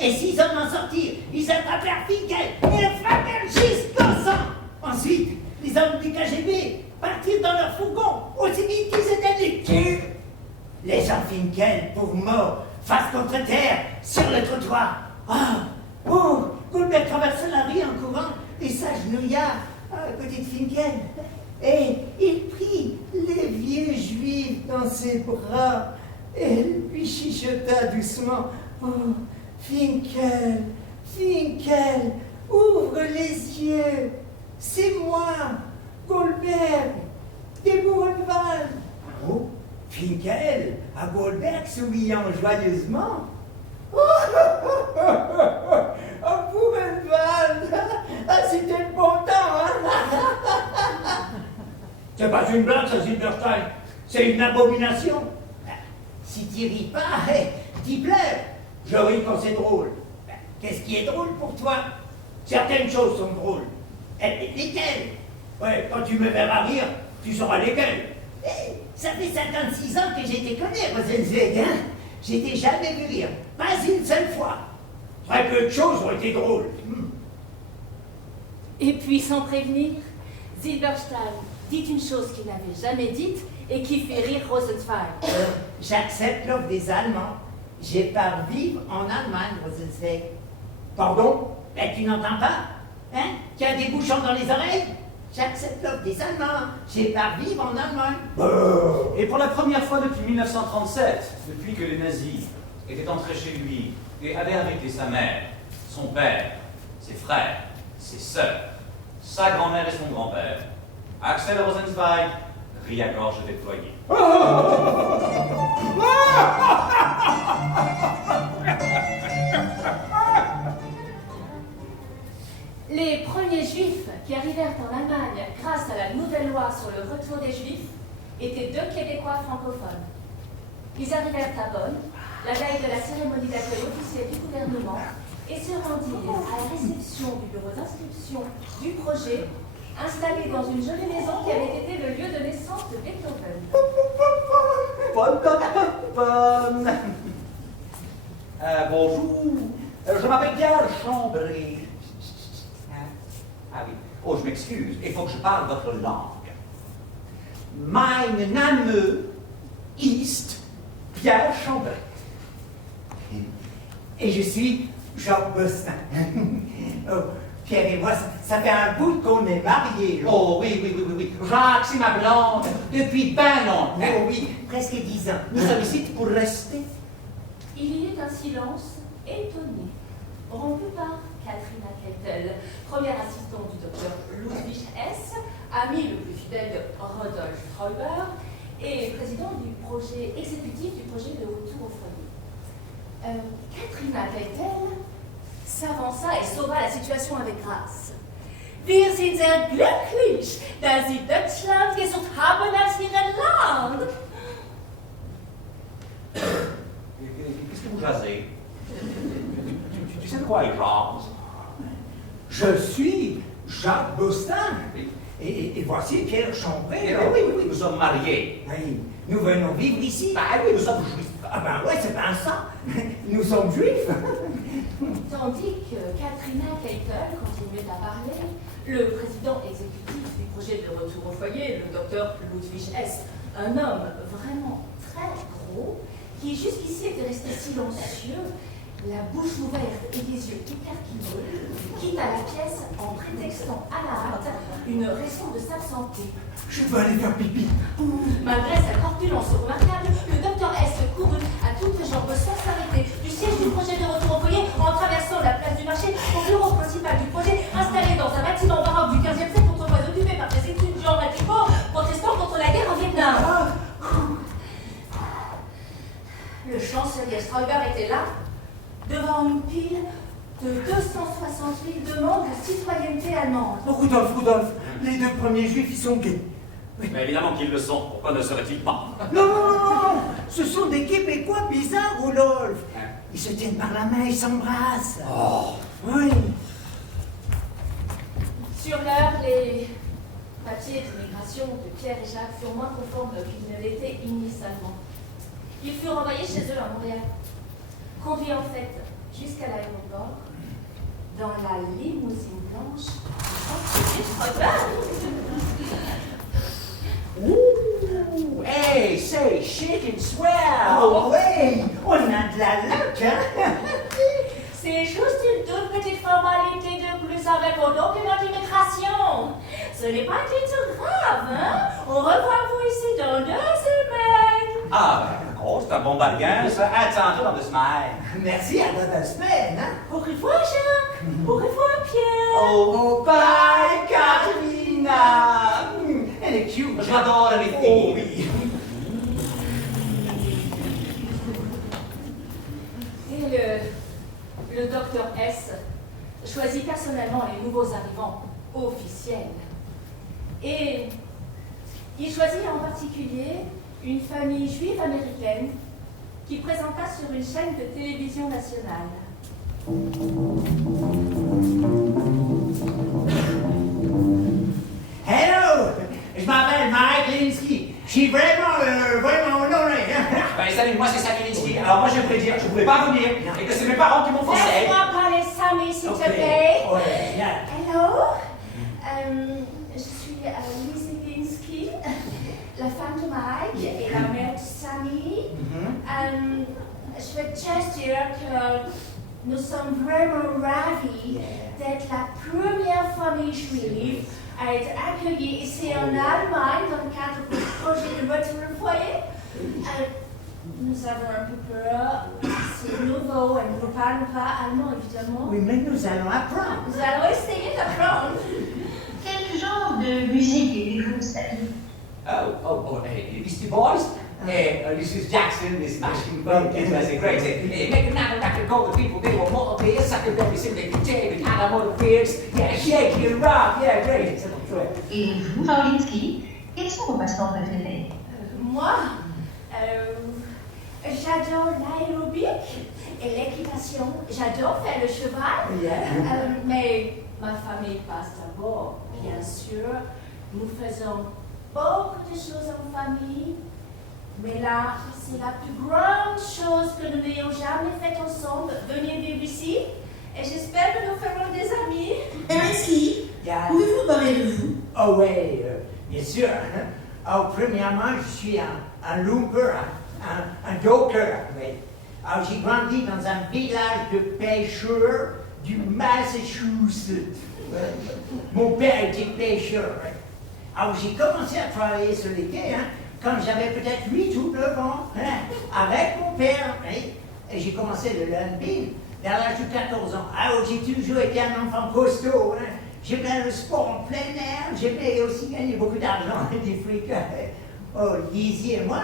Et 6 hommes en sortirent. Ils attrapèrent Winkel et le frappèrent jusqu'au sang. Ensuite, les hommes du KGB partirent dans leur fourgon aussi vite qu'ils étaient venus. Laissant Winkel pour mort, face contre terre, sur le trottoir. Goldberg traversa la rue en courant et s'agenouilla à côté de Winkel. Et il prit les vieux juifs dans ses bras et lui chuchota doucement. Oh, Winkel, Winkel, ouvre les yeux. C'est moi, Goldberg, des Buchenwald. Oh, Winkel, à Goldberg souriant joyeusement. À Buchenwald, c'était le bon temps, hein? C'est pas une blague, ça, Silberstein. C'est une abomination. Si tu ris pas, tu pleures. Je ris quand c'est drôle. Qu'est-ce qui est drôle pour toi? Certaines choses sont drôles. Lesquelles? Ouais, quand tu me verras rire, tu sauras lesquelles. Ça fait 56 ans que je te connais, Rosenzweig, hein? Je t'ai jamais vu rire, pas une seule fois. Très peu de choses ont été drôles. Et puis, sans prévenir, Silberstein dit une chose qu'il n'avait jamais dite et qui fait rire Rosenzweig. J'accepte l'offre des Allemands. Je pars vivre en Allemagne, Rosenzweig. Pardon? Ben, tu n'entends pas? Hein? Tu as des bouchons dans les oreilles? J'accepte l'offre des Allemands. Je pars vivre en Allemagne. Et pour la première fois depuis 1937, depuis que les nazis étaient entrés chez lui et avaient arrêté sa mère, son père, ses frères, ses sœurs, sa grand-mère et son grand-père, Axel Rosenzweig rit à gorge déployée. Les premiers juifs qui arrivèrent en Allemagne grâce à la nouvelle loi sur le retour des juifs étaient 2 Québécois francophones. Ils arrivèrent à Bonn, la veille de la cérémonie d'accueil officiel du gouvernement, et se rendirent à la réception du bureau d'inscription du projet, installé dans une jolie maison qui avait été le lieu de naissance de Beethoven. Bonjour, je m'appelle Pierre Chambry. Ah oui. Oh, je m'excuse, il faut que je parle votre langue. Mein Name ist Pierre Chambry. Et je suis Jean Bostin. Oh, Pierre et moi, ça fait un bout qu'on est mariés. Oh oui. Jacques, c'est ma blonde, depuis 20 ans. Oh oui, presque 10 ans. Nous sommes ici pour rester. Il y eut un silence étonné, rompu par Katrina Kettel, première assistante du docteur Ludwig Hess, ami le plus fidèle de Rodolphe Treuber et président du projet exécutif du projet de retour au foyer. Katrina Kettel s'avança et sauva la situation avec grâce. Wir sind sehr glücklich, dass Sie Deutschland gesucht haben als Ihren Land. Qu'est-ce que vous jasez? Tu sais de quoi il jase? Je suis Jacques Bostin. Oui. Et voici Pierre Chambray. Eh bien, oui, oui, oui, nous sommes mariés. Oui, nous venons vivre ici. Bah oui, nous sommes juifs. Ah ben ouais, c'est bien ça. Nous sommes juifs. Tandis que Katrina Keitel continuait à parler, le président exécutif du projet de retour au foyer, le docteur Ludwig Hess, un homme vraiment très gros, qui jusqu'ici était resté silencieux, la bouche ouverte et les yeux écarquillés, quitte à la pièce en prétextant à la hâte une raison de s'absenter. Je veux aller faire pipi. Malgré sa corpulence remarquable, le docteur S courut à toutes jambes sans s'arrêter du siège du projet de retour au foyer en traversant la place du marché au bureau principal du projet, installé dans un bâtiment baroque du 15e siècle autrefois occupé par des étudiants radicaux protestant contre la guerre au Vietnam. Le chancelier Sträuber était là, devant une pile de 260 000 demandes de citoyenneté allemande. Oh, Rudolf, les deux premiers juifs, ils sont gays. Mais évidemment qu'ils le sont. Pourquoi ne seraient-ils pas? Non, ce sont des Québécois bizarres, Rudolf. Ils se tiennent par la main, ils s'embrassent. Oh. Oui. Sur l'heure, les papiers d'immigration de Pierre et Jacques furent moins conformes qu'ils ne l'étaient initialement. Ils furent envoyés chez eux à Montréal, conduits en fait jusqu'à l'aéroport, dans la limousine blanche du chancelier Ouh, hey, c'est chic and swell. Oh ouais, on a de la luck, hein. C'est juste une toute petite formalité de plus avec vos documents d'immigration. Ce n'est pas du tout grave, hein? On revoit vous ici dans 2 semaines. Ah, ben, d'accord, c'est un bon bargain, ça. Attends-toi dans 2 semaines. Merci à dans 2 semaines, hein. Au revoir, Jacques. Au revoir, Pierre. Oh, bye, Katrina. Elle est cute. J'adore les filles. Oh oui. Et le docteur S choisit personnellement les nouveaux arrivants officiels. Et il choisit en particulier une famille juive américaine qui présenta sur une chaîne de télévision nationale. Hello, je m'appelle Mike Linsky. Je suis vraiment honoré. Ben, salut, moi c'est Samulinski. Alors moi je voulais dire que je voulais pas venir et que c'est mes parents qui m'ont forcé. Laisse-moi parler Sammy, s'il te plaît. Ouais, bien. Hello, je suis Lizzie Linsky, la femme de Mike et la mère de Sammy. Je veux juste dire que nous sommes vraiment ravis d'être la première famille juive à être accueillie ici en Allemagne dans le cadre du projet de retour au foyer. Nous avons un peu peur, c'est nouveau et nous ne parlons pas allemand évidemment. Oui, mais nous allons apprendre. Nous allons essayer d'apprendre. Quel genre de musique aimez-vous, Sally? Hey, Beastie Boys. Hey, this is Jackson, this Smashing Pumpkins, that's crazy. Hey, make a night like a go to people, they were more of this, sucker baby, sing the DJ, the kind of motor fears. Yeah, shake it, rock, yeah, great. C'est bon, chouette. Et vous, Paulinski, quels sont vos passe-temps préférés? Moi, j'adore l'aérobic et l'équitation. J'adore faire le cheval. Mais ma famille passe d'abord, bien sûr. Nous faisons beaucoup de choses en famille. Mais là, c'est la plus grande chose que nous n'ayons jamais faite ensemble. Venir vivre ici. Et j'espère que nous ferons des amis. Linsky, Yeah. pouvez-vous parler de vous? Oh ouais, bien sûr. Alors, premièrement, je suis un lumper, un docker. Oui. Alors, j'ai grandi dans un village de pêcheurs du Massachusetts. Mon père était pêcheur. Oui. Alors, j'ai commencé à travailler sur les quais quand j'avais peut-être 8 ou 9 ans, avec mon père. Oui. Et j'ai commencé le lundi vers l'âge de 14 ans. Alors, j'ai toujours été un enfant costaud. J'aimais le sport en plein air, j'aimais aussi gagner beaucoup d'argent et du fric. Oh, Lizzie et moi,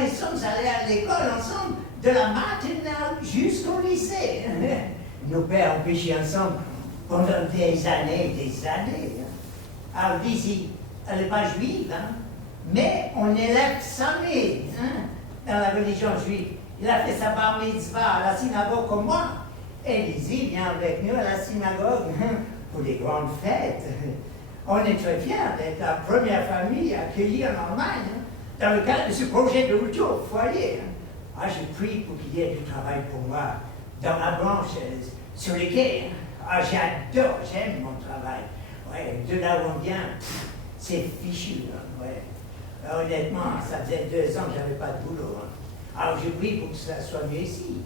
nous sommes allés à l'école ensemble, de la maternelle jusqu'au lycée. Nos pères ont pêché ensemble pendant des années et des années. Alors Lizzie, elle n'est pas juive, mais on élève Sammy dans la religion juive. Il a fait sa bar mitzvah à la synagogue comme moi. Et Lizzie vient avec nous à la synagogue pour les grandes fêtes. On est très fiers d'être la première famille accueillie en Allemagne dans le cadre de ce projet de retour au foyer. Ah, je prie pour qu'il y ait du travail pour moi dans ma branche sur les quais. Ah, j'adore, j'aime mon travail. Ouais, de là où on vient, c'est fichu. Ouais. Honnêtement, ça faisait 2 ans que j'avais pas de boulot. Alors je prie pour que ça soit mieux ici.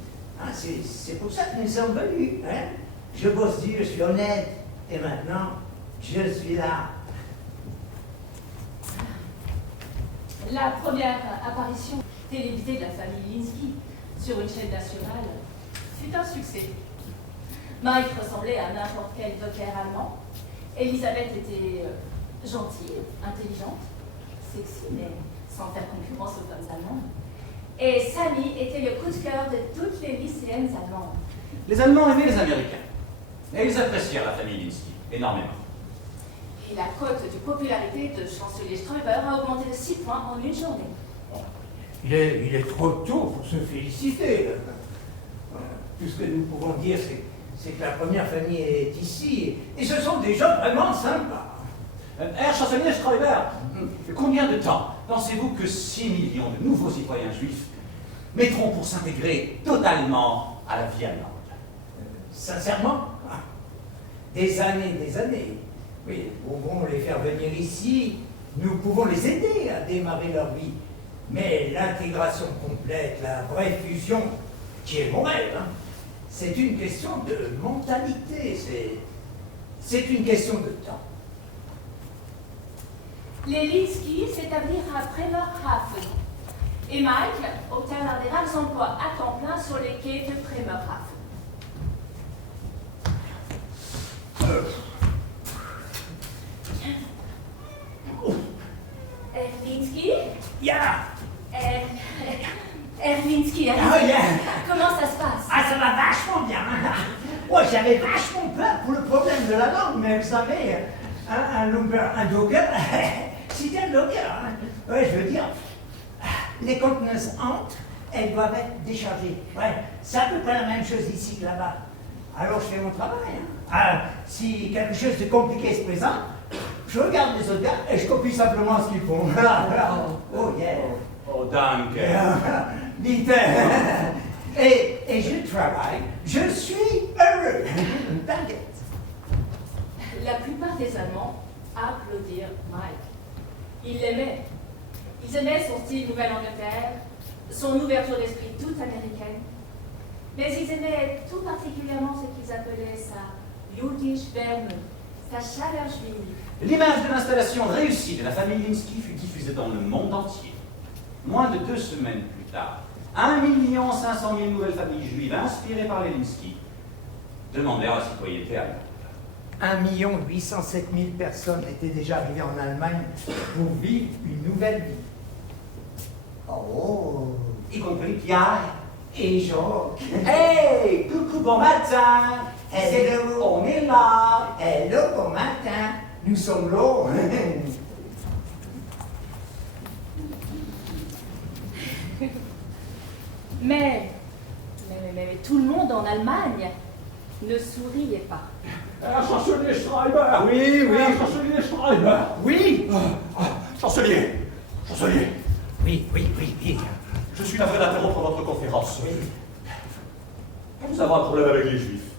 C'est pour ça que nous sommes venus. Je bosse dur, je suis honnête. Et maintenant, je suis là. La première apparition télévisée de la famille Linsky sur une chaîne nationale fut un succès. Mike ressemblait à n'importe quel docker allemand. Elisabeth était gentille, intelligente, sexy, mais sans faire concurrence aux femmes allemandes. Et Sammy était le coup de cœur de toutes les lycéennes allemandes. Les Allemands aimaient les Américains. Et ils apprécièrent la famille Linsky énormément. Et la cote de popularité de chancelier Stoiber a augmenté de 6 points en une journée. Il est trop tôt pour se féliciter. Tout ce que nous pouvons dire, c'est que la première famille est ici. Et ce sont des gens vraiment sympas. Herr chancelier Stoiber, combien de temps pensez-vous que 6 millions de nouveaux citoyens juifs mettront pour s'intégrer totalement à la vie allemande? Sincèrement, des années, des années. Oui, nous pouvons les faire venir ici, nous pouvons les aider à démarrer leur vie. Mais l'intégration complète, la vraie fusion, qui est mon rêve, c'est une question de mentalité, c'est une question de temps. Les Linsky s'établirent à Bremerhaven. Et Mike obtint l'un des rares emplois à temps plein sur les quais de Bremerhaven. Linsky? Yeah! Linsky, Oh, yeah. comment ça se passe? Ah, ça va vachement bien. Ouais, j'avais vachement peur pour le problème de la langue, mais vous savez, un docker, c'était un docker. Ouais, je veux dire, les conteneuses hantes, elles doivent être déchargées. Ouais, c'est à peu près la même chose ici que là-bas. Alors je fais mon travail. Si quelque chose de compliqué se présente, je regarde les autres gars et je copie simplement ce qu'ils font. Oh yeah. Oh, danke. Dites, et je travaille, je suis heureux. T'inquiète. La plupart des Allemands applaudirent Mike. Ils l'aimaient. Ils aimaient son style Nouvelle-Angleterre, son ouverture d'esprit toute américaine. Mais ils aimaient tout particulièrement ce qu'ils appelaient sa Jüdisch Wärme, sa chaleur juive. L'image de l'installation réussie de la famille Linsky fut diffusée dans le monde entier. Moins de 2 semaines plus tard, 1 500 000 nouvelles familles juives inspirées par les Linsky demandèrent la citoyenneté allemande. 1 807 000 personnes étaient déjà arrivées en Allemagne pour vivre une nouvelle vie. Oh, Y compris Pierre. et Jacques. Hey, coucou, bon matin. Hello. On est là. Hello, bon matin. Nous sommes là. Mais tout le monde en Allemagne ne souriait pas. Herr chancelier Stoiber! Oui, oui. Herr chancelier Stoiber! Oui! Chancelier. Oui. Je suis navré d'interrompre votre conférence. Oui. Nous avons un problème avec les Juifs.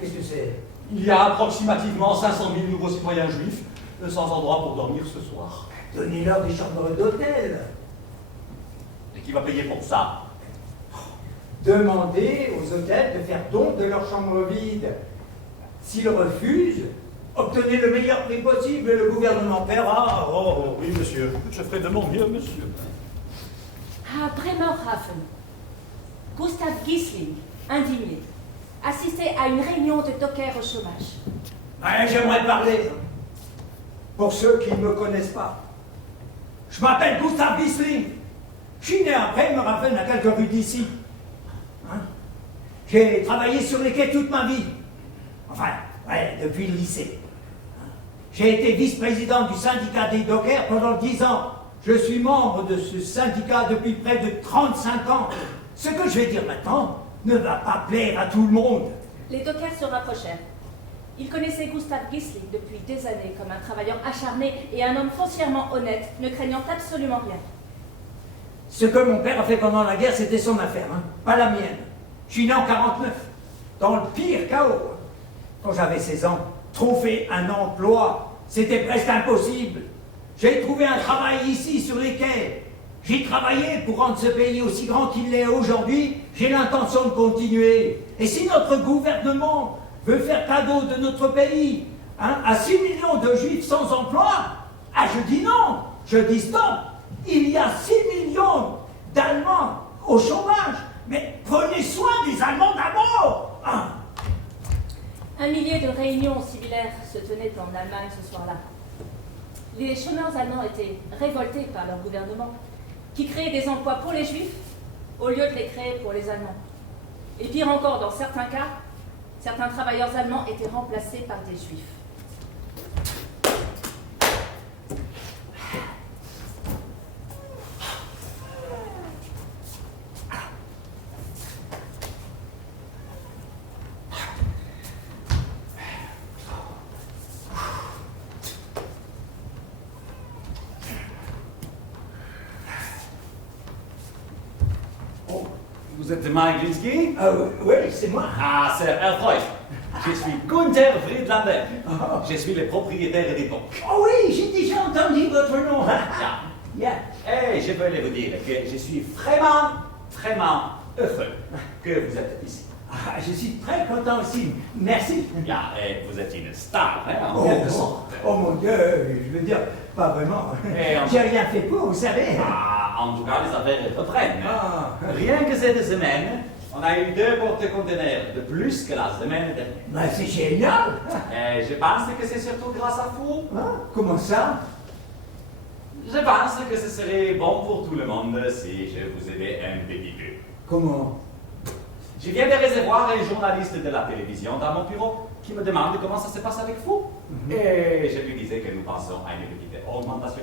Qu'est-ce que c'est? Il y a approximativement 500 000 nouveaux citoyens juifs sans endroit pour dormir ce soir. Donnez-leur des chambres d'hôtel. Et qui va payer pour ça? Demandez aux hôtels de faire don de leurs chambres vides. S'ils refusent, obtenez le meilleur prix possible et le gouvernement paiera. Oh, oui, monsieur. Je ferai de mon mieux, monsieur. À Bremerhaven, Gustav Giesling, indigné, assistait à une réunion de dockers au chômage. J'aimerais parler. Pour ceux qui ne me connaissent pas, je m'appelle Gustav Giesling. Je suis né à Bremerhaven, à quelques rues d'ici. J'ai travaillé sur les quais toute ma vie. Enfin, depuis le lycée. J'ai été vice-président du syndicat des dockers pendant 10 ans. Je suis membre de ce syndicat depuis près de 35 ans. Ce que je vais dire maintenant ne va pas plaire à tout le monde. Les dockers se rapprochèrent. Il connaissait Gustav Gisling depuis des années comme un travailleur acharné et un homme foncièrement honnête, ne craignant absolument rien. Ce que mon père a fait pendant la guerre, c'était son affaire, hein, pas la mienne. Je suis né en 49, dans le pire chaos. Quand j'avais 16 ans, trouver un emploi, c'était presque impossible. J'ai trouvé un travail ici, sur les quais. J'ai travaillé pour rendre ce pays aussi grand qu'il l'est aujourd'hui. J'ai l'intention de continuer. Et si notre gouvernement veut faire cadeau de notre pays à 6 millions de juifs sans emploi, je dis non, je dis stop. Il y a 6 millions d'Allemands au chômage. Mais prenez soin des Allemands d'abord. Un millier de réunions similaires se tenaient en Allemagne ce soir-là. Les chômeurs allemands étaient révoltés par leur gouvernement, qui créait des emplois pour les juifs au lieu de les créer pour les Allemands. Et pire encore, dans certains cas, certains travailleurs allemands étaient remplacés par des juifs. Vous êtes Mike Linsky? Oui, c'est moi. Ah, c'est Erfreut. Je suis Gunther Friedlander. Je suis le propriétaire des banques. Oh oui, j'ai déjà entendu votre nom. Et je voulais vous dire que je suis vraiment heureux que vous êtes ici. Je suis très content aussi. Merci. Et vous êtes une star, hein, en quelque sorte. Oh mon Dieu, je veux dire, pas vraiment. J'ai rien fait pour, vous savez. En tout cas, les affaires reprennent. Rien que cette semaine, on a eu 2 porte-conteneurs de plus que la semaine dernière. C'est génial. Et je pense que c'est surtout grâce à vous. Comment ça? Je pense que ce serait bon pour tout le monde si je vous aidais un petit peu. Comment? Je viens de recevoir un journaliste de la télévision dans mon bureau qui me demande comment ça se passe avec vous. Et je lui disais que nous pensons à une petite augmentation.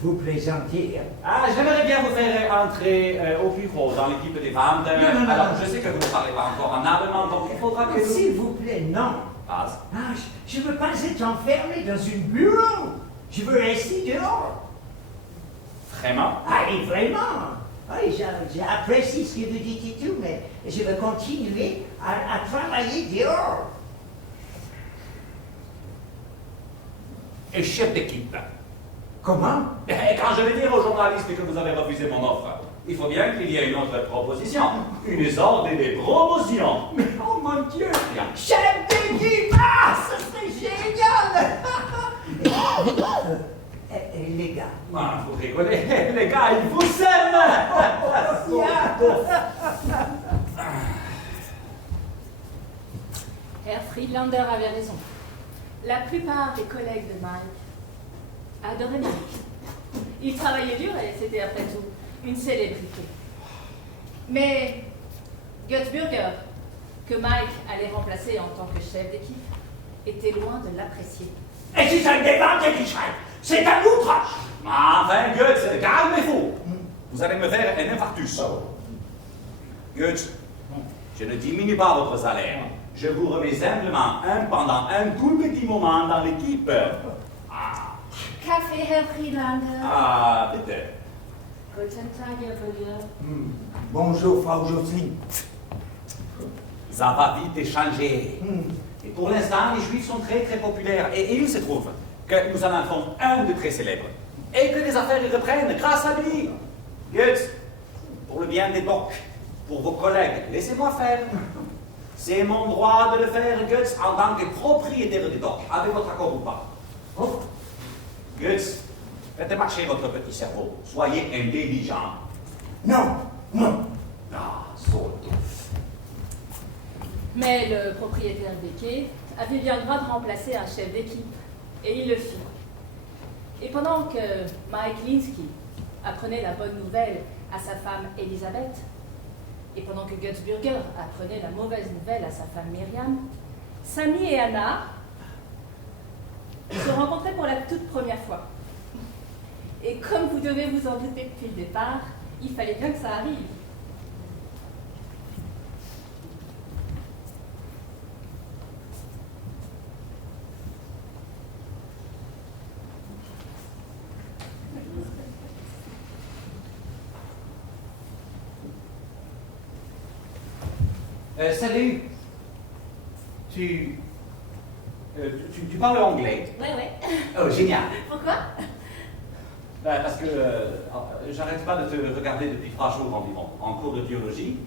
Vous plaisantez, hein? J'aimerais bien vous faire entrer au bureau dans l'équipe des ventes. Non. Alors, je sais que vous ne parlez pas encore en allemand, donc il faudra que vous... S'il vous plaît, non. Je ne veux pas être enfermé dans une bureau. Je veux rester dehors. Vraiment? Et vraiment. J'apprécie ce que vous dites et tout, mais je veux continuer à travailler dehors. Et chef d'équipe. Comment? Et quand je vais dire aux journalistes que vous avez refusé mon offre, il faut bien qu'il y ait une autre proposition. Une sorte de promotion. Mais oh mon Dieu! Chef d'équipe! Ça serait génial! Les gars. Vous rigolez, les gars, ils vous aiment! Herr Friedlander avait raison. La plupart des collègues de Mike adoraient Mike. Il travaillait dur et c'était après tout une célébrité. Mais Gutsburger, que Mike allait remplacer en tant que chef d'équipe, était loin de l'apprécier. Et si ça me débarque, c'est un outrage! Enfin, Guts, calmez-vous! Vous allez me faire un infarctus. Guts, je ne diminue pas votre salaire. Je vous remets simplement pendant un tout petit moment dans l'équipe. Café, Herr Friedlander. Bitte. Guten Tag, Herr Burger. Bonjour, Frau Jocelyne. Ça va vite changer. Et pour l'instant, les Juifs sont très populaires. Et il se trouve que nous en avons un de très célèbre. Et que les affaires reprennent grâce à lui. Guts, pour le bien des banques, pour vos collègues, laissez-moi faire. C'est mon droit de le faire, Guts, en tant que propriétaire des banques, avec votre accord ou pas. Guts, faites marcher votre petit cerveau. Soyez intelligent. Non. Saute. Mais le propriétaire Becquet avait bien le droit de remplacer un chef d'équipe, et il le fit. Et pendant que Mike Linsky apprenait la bonne nouvelle à sa femme Elisabeth, et pendant que Gutsburger apprenait la mauvaise nouvelle à sa femme Myriam, Sammy et Anna se rencontraient pour la toute première fois. Et comme vous devez vous en douter depuis le départ, il fallait bien que ça arrive. Salut. Tu parles anglais? Ouais. Oh, génial. Pourquoi? Parce que j'arrête pas de te regarder depuis 3 jours environ, en cours de biologie,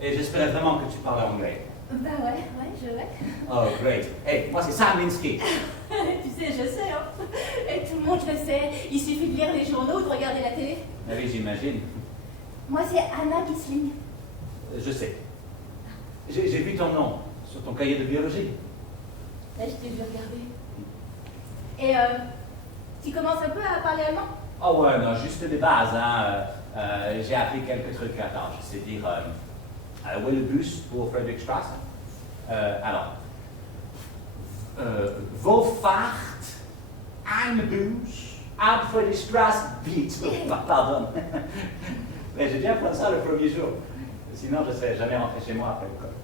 et j'espérais vraiment que tu parlais anglais. Bah ouais, je vais. Oh, great. Hey, moi c'est Sam Minsky. Tu sais, je sais, hein. Et tout le monde le sait. Il suffit de lire les journaux ou de regarder la télé. Ah oui, j'imagine. Moi, c'est Anna Gisling. Je sais. J'ai vu ton nom sur ton cahier de biologie. Là, je t'ai vu regarder. Et tu commences un peu à parler allemand? Oh ouais, non, juste des bases, hein. J'ai appris quelques trucs. Attends, je sais dire où est le bus pour Friedrichstraße. Alors, wo fahrt ein Bus ab Friedrichstraße vite? Pardon. Mais j'ai bien appris ça le premier jour. Sinon, je ne serais jamais rentré chez moi après l'école.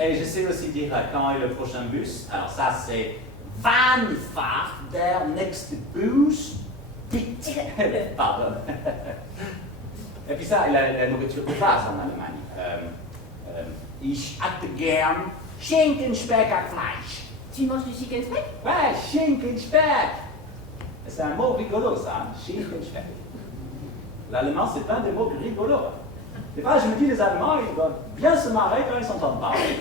Et je sais aussi dire quand est le prochain bus. Alors ça, c'est Wann fahrt der nächste Bus? Vite. Pardon. Et puis ça, la nourriture de base en Allemagne. Ich hätte gern Schinkenspeck Fleisch. Tu manges du chicken steak? Ouais, Schinkenspeck. C'est un mot rigolo, ça, hein? Schinkenspeck. L'allemand, c'est pas des mots rigolos. Des fois, je me dis, les Allemands, ils doivent bien se marrer quand ils s'entendent parler.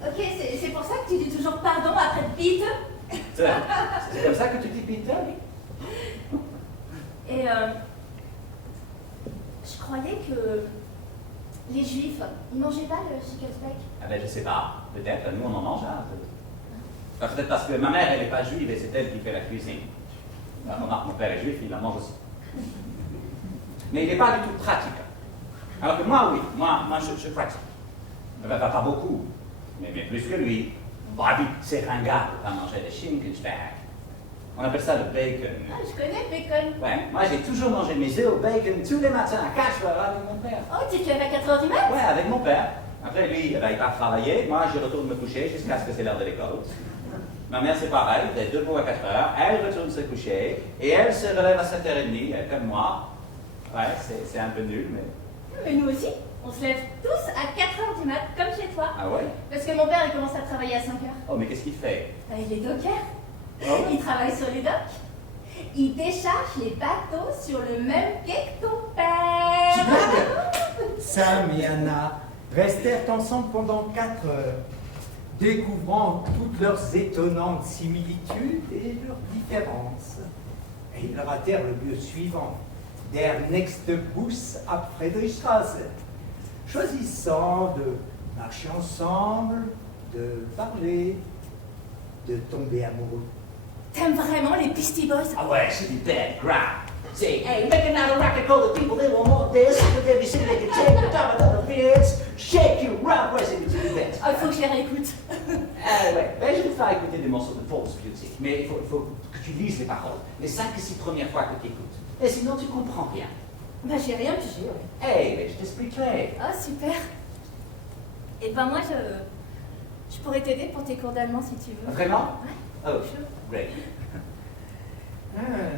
Ok, c'est pour ça que tu dis toujours pardon après Peter? C'est comme ça que tu dis Peter? Et je croyais que les Juifs, ils mangeaient pas le chicken steak. Ah ben, je sais pas. Peut-être, nous, on en mange, hein. Peut-être parce que ma mère, elle n'est pas juive et c'est elle qui fait la cuisine. Remarque, mon père est juif, il la mange aussi. Mais il n'est pas du tout pratique. Alors que moi, oui, moi je pratique. Pas beaucoup, mais plus que lui. Bon, c'est ringard de pas manger de Schinkenspeck. On appelle ça le bacon. Ah, je connais le bacon. Ouais, moi j'ai toujours mangé mes œufs au bacon tous les matins à 4 heures avec mon père. Oh, tu te lèves à 4 h du mat? Ouais, avec mon père. Après lui, il part travailler, moi je retourne me coucher jusqu'à ce que c'est l'heure de l'école. Ma mère c'est pareil, elle est debout à 4 heures, elle retourne se coucher, et elle se relève à 7h30, comme moi. Ouais, c'est un peu nul, mais... Mais nous aussi, on se lève tous à 4 h du mat, comme chez toi. Ah ouais? Parce que mon père, il commence à travailler à 5 h. Oh, mais qu'est-ce qu'il fait? Il est docker. Oh. Il travaille sur les docks. Il décharge les bateaux sur le même quai que ton père. Tu blagues? Sam et Anna restèrent ensemble pendant 4 heures, découvrant toutes leurs étonnantes similitudes et leurs différences. Et ils ratèrent le lieu suivant, der nächste Bus ab Friedrichstraße, choisissant de marcher ensemble, de parler, de tomber amoureux. T'aimes vraiment les Beastie Boys? Ah ouais, c'est du dead crap. Say, hey, make another record called The People They Want More This, with every city they can take, the top of the beats, shake you rock, ouais, c'est du dead. Ah, il faut que je les réécoute. Ouais, ben, je vais te faire écouter des morceaux de False Music, mais il faut que tu lises les paroles, les 5 ou 6 premières fois que tu écoutes. Et sinon, tu comprends rien. Bah, j'ai rien pigé, ouais. Hey, mais je t'expliquerai. Ah, super. Et ben moi, je pourrais t'aider pour tes cours d'allemand si tu veux. Vraiment? Ouais. Oh, Chaud. great.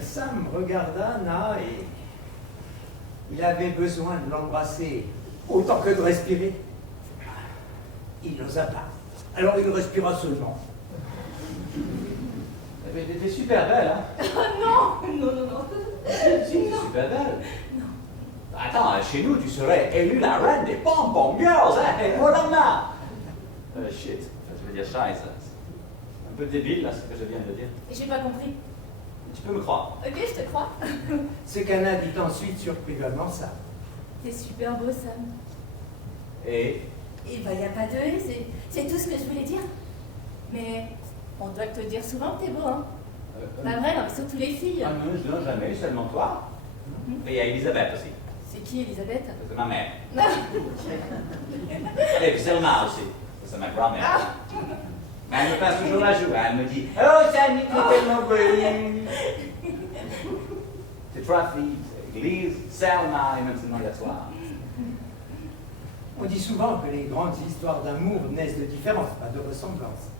Sam regarda Anna et il avait besoin de l'embrasser autant que de respirer. Il n'osa pas. Alors il respira seulement. Mais t'es super belle, hein? Oh non. Si, t'es super belle. Non. Attends, chez nous, tu serais élue la reine des pom-pom girls, hein? Et voilà là! Shit. Enfin, je veux dire scheiße. C'est un peu débile, là, ce que je viens de dire. J'ai pas compris. Tu peux me croire. Ok, je te crois. Ce qu'Anna dit ensuite surprit vraiment Sam. T'es super beau, Sam. Et Et bah, y a pas de c'est tout ce que je voulais dire. Mais on doit te dire souvent que t'es beau, hein. Bah vrai, non, mais surtout les filles. Ah non, je ne jamais, seulement toi. Et il y a Elisabeth aussi. C'est qui, Elisabeth? C'est ma mère. Non. Et puis Selma aussi. C'est ma grand-mère. Mais elle me passe toujours la joue. Elle me dit, oh, Sammy, tu es tellement belle. C'est 3 filles. Elise, Selma et maintenant il y a toi. On dit souvent que les grandes histoires d'amour naissent de différences, pas de ressemblances.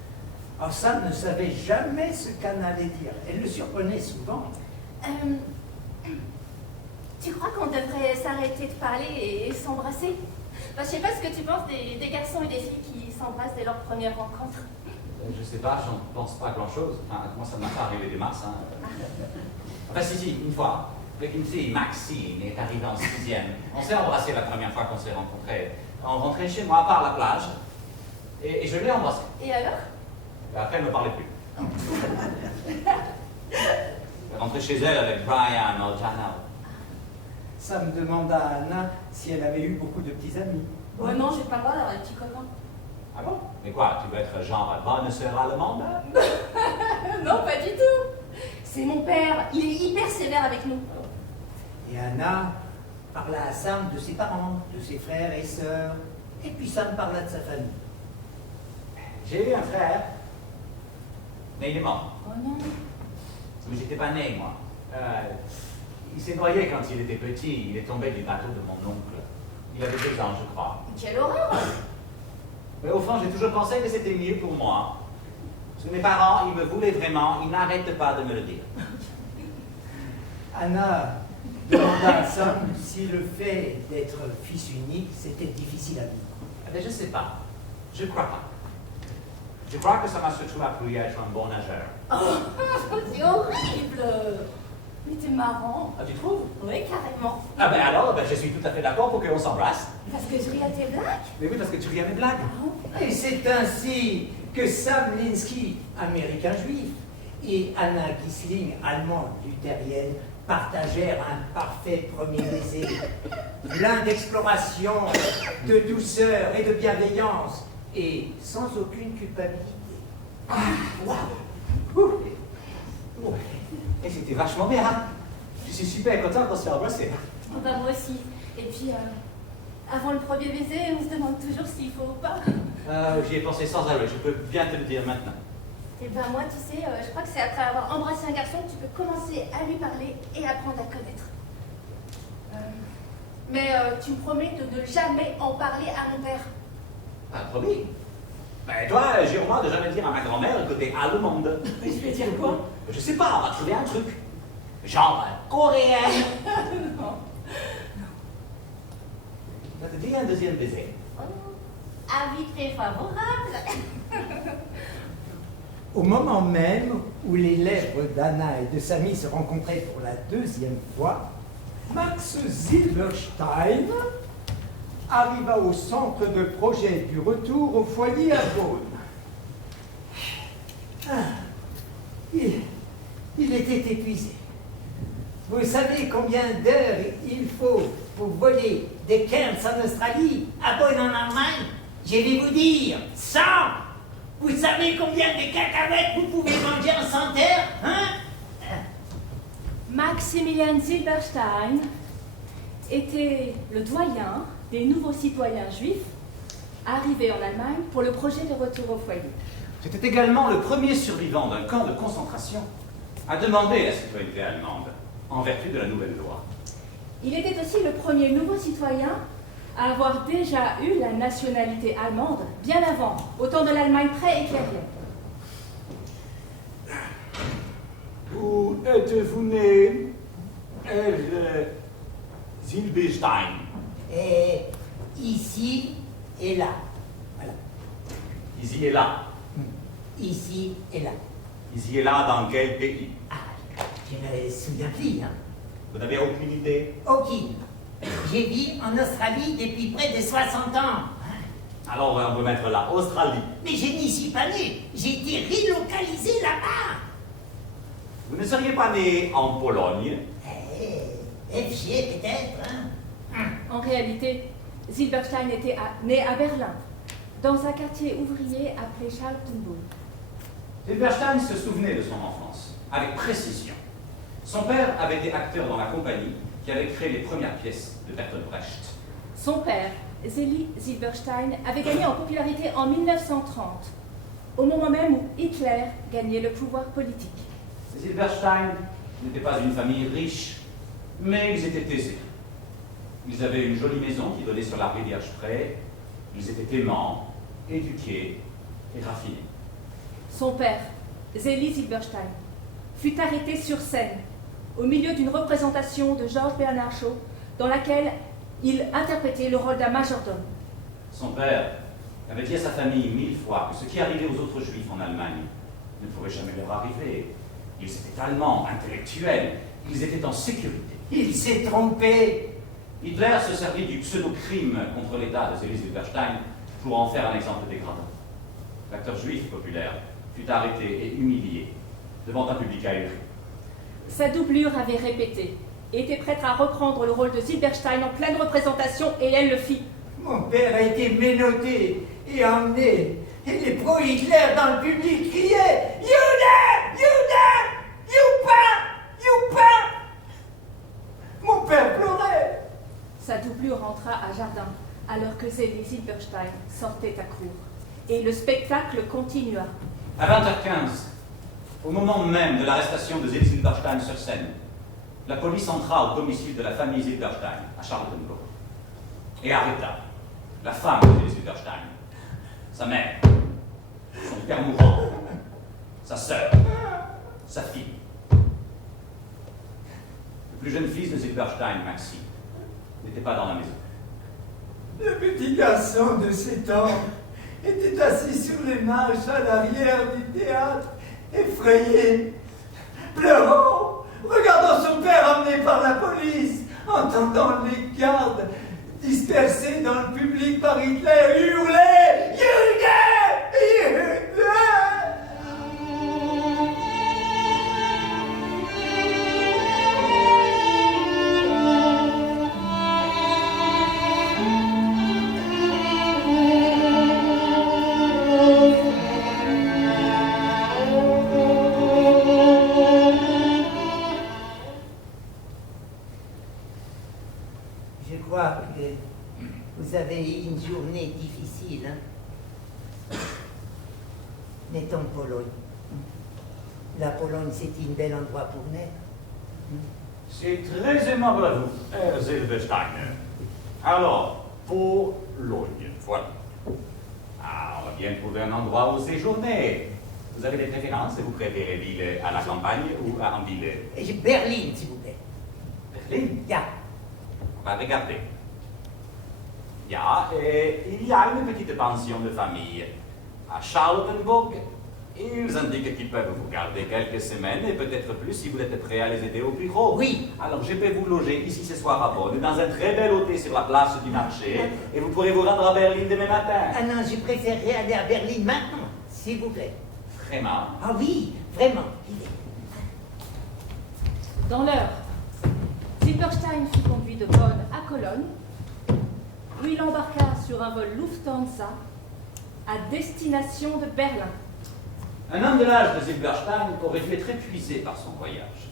Alors Sam ne savait jamais ce qu'Anna allait dire. Elle le surprenait souvent. Tu crois qu'on devrait s'arrêter de parler et s'embrasser? Bah, je sais pas ce que tu penses des garçons et des filles qui s'embrassent dès leur première rencontre. Je sais pas, j'en pense pas grand-chose. Enfin, moi, ça ne m'a pas arrivé des masses. Hein. Enfin, si, une fois, une fille, Maxine, est arrivée en 6e. On s'est embrassé la première fois qu'on s'est rencontrés. On rentrait chez moi par la plage, et je l'ai embrassée. Et alors? Et après, elle ne me parlait plus. Elle est rentrée chez elle avec Brian O'Jana. Sam demanda à Anna si elle avait eu beaucoup de petits amis. Ouais, non, j'ai pas le droit d'avoir des petits copains. Ah bon? Mais quoi, tu veux être genre bonne sœur allemande? Non, pas du tout. C'est mon père, il est hyper sévère avec nous. Et Anna parla à Sam de ses parents, de ses frères et sœurs, et puis Sam parla de sa famille. J'ai eu un frère, mais il est mort. Oh non. Mais j'étais pas né, moi. Il s'est noyé quand il était petit, il est tombé du bateau de mon oncle. Il avait 2 ans, je crois. Quelle horreur! Mais au fond, j'ai toujours pensé que c'était mieux pour moi. Parce que mes parents, ils me voulaient vraiment, ils n'arrêtent pas de me le dire. Anna demanda à Sam si le fait d'être fils unique, c'était difficile à vivre. Eh bien, je sais pas. Je crois pas. Je crois que ça m'a surtout appris à être un bon nageur. Oh, c'est horrible! Mais t'es marrant. Ah, tu trouves? Oui, carrément. Ah ben alors, je suis tout à fait d'accord pour qu'on s'embrasse. Parce que je ris à tes blagues. Mais oui, parce que tu ris à mes blagues. Et c'est ainsi que Sam Linsky, américain juif, et Anna Gisling, allemande luthérienne, partagèrent un parfait premier baiser, plein d'exploration, de douceur et de bienveillance, et sans aucune culpabilité. Waouh! Ouais. Et c'était vachement bien. Je suis super content qu'on se soit embrassé. Oh, bah, moi aussi. Et puis, avant le premier baiser, on se demande toujours s'il faut ou pas. J'y ai pensé sans arrêt, je peux bien te le dire maintenant. Et ben moi, tu sais, je crois que c'est après avoir embrassé un garçon que tu peux commencer à lui parler et apprendre à connaître. Mais tu me promets de ne jamais en parler à mon père. Ah, promis. Ben toi, jure-moi de jamais dire à ma grand-mère que t'es allemande. Mais je vais dire quoi? Je sais pas, on va trouver un truc. Genre coréenne. Non. Ça te dit un deuxième baiser? Oh, avis très favorable. Au moment même où les lèvres d'Anna et de Samy se rencontraient pour la 2e fois, Max Silberstein arriva au centre de projet du retour au foyer à Beaune. Il était épuisé. Vous savez combien d'heures il faut pour voler des Cairns en Australie à Bonn en Allemagne? Je vais vous dire, 100! Vous savez combien de cacahuètes vous pouvez manger en 100 heures, hein? Maximilian Silberstein était le doyen des nouveaux citoyens juifs arrivés en Allemagne pour le projet de retour au foyer. C'était également le premier survivant d'un camp de concentration à demander la citoyenneté allemande en vertu de la nouvelle loi. Il était aussi le premier nouveau citoyen à avoir déjà eu la nationalité allemande bien avant, au temps de l'Allemagne pré-hitlérienne. Où êtes-vous né, Herr Silberstein? Et ici et là. Voilà. Ici et là. Ici et là. Ici et là, dans quel pays? Ah, je ne me souviens plus, hein. Vous n'avez aucune idée? Aucune. J'ai vécu en Australie depuis près de 60 ans. Alors, on peut mettre là, Australie. Mais je n'y suis pas né. J'ai été relocalisé là-bas. Vous ne seriez pas né en Pologne? FG peut-être, hein. En réalité, Silberstein était né à Berlin, dans un quartier ouvrier appelé Charlottenburg. Silberstein se souvenait de son enfance, avec précision. Son père avait été acteur dans la compagnie qui avait créé les premières pièces de Bertolt Brecht. Son père, Zeli Silberstein, avait gagné en popularité en 1930, au moment même où Hitler gagnait le pouvoir politique. Silberstein n'était pas une famille riche, mais ils étaient aisés. Ils avaient une jolie maison qui donnait sur la rivière Spree. Ils étaient aimants, éduqués et raffinés. Son père, Zeli Silberstein, fut arrêté sur scène, au milieu d'une représentation de Georges Bernard Shaw, dans laquelle Il interprétait le rôle d'un majordome. Son père avait dit à sa famille 1000 fois que ce qui arrivait aux autres juifs en Allemagne ne pourrait jamais leur arriver. Ils étaient allemands, intellectuels, ils étaient en sécurité. Il s'est trompé. Hitler se servit du pseudo-crime contre l'État de Seelis Silberstein pour en faire un exemple dégradant. L'acteur juif populaire fut arrêté et humilié devant un public ahuri. Sa doublure avait répété, était prête à reprendre le rôle de Silberstein en pleine représentation et elle le fit. Mon père a été menotté et emmené. Et les pro-Hitler dans le public criaient « Juda! Juda! Youpa! Youpa !» Mon père pleurait. Sa doublure entra à Jardin alors que Seelis Silberstein sortait à court. Et le spectacle continua. À 20h15, au moment même de l'arrestation de Seelis Silberstein sur scène, la police entra au domicile de la famille Silberstein à Charlottenburg et arrêta la femme de Seelis Silberstein, sa mère, son père mourant, sa sœur, sa fille. Le plus jeune fils de Silberstein, Maxime, n'était pas dans la maison. Le petit garçon de 7 ans était assis sur les marches à l'arrière du théâtre, effrayé, pleurant, regardant son père emmené par la police, entendant les gardes dispersés dans le public par Hitler hurler « Juda! Juda !» Je crois que vous avez eu une journée difficile. Hein? N'est en Pologne. La Pologne, c'est un bel endroit pour naître. C'est très aimable à vous, Herr Silberstein. Alors, Pologne, voilà. Ah, on va bien trouver un endroit où séjourner. Vous avez des préférences? Vous préférez ville à la campagne ou en ville? Et Berlin, s'il vous plaît. Berlin? Ja. On va regarder. Il y a une petite pension de famille à Charlottenburg. Ils indiquent qu'ils peuvent vous garder quelques semaines et peut-être plus si vous êtes prêt à les aider au plus gros. Oui. Alors je peux vous loger ici ce soir à Bonn, dans un très bel hôtel sur la place du marché, et vous pourrez vous rendre à Berlin demain matin. Ah non, je préférerais aller à Berlin maintenant, s'il vous plaît. Vraiment? Ah oui, vraiment. Dans l'heure, Silberstein fut conduit de Bonn à Cologne, où il embarqua sur un vol Lufthansa à destination de Berlin. Un homme de l'âge de Silberstein aurait dû être épuisé par son voyage.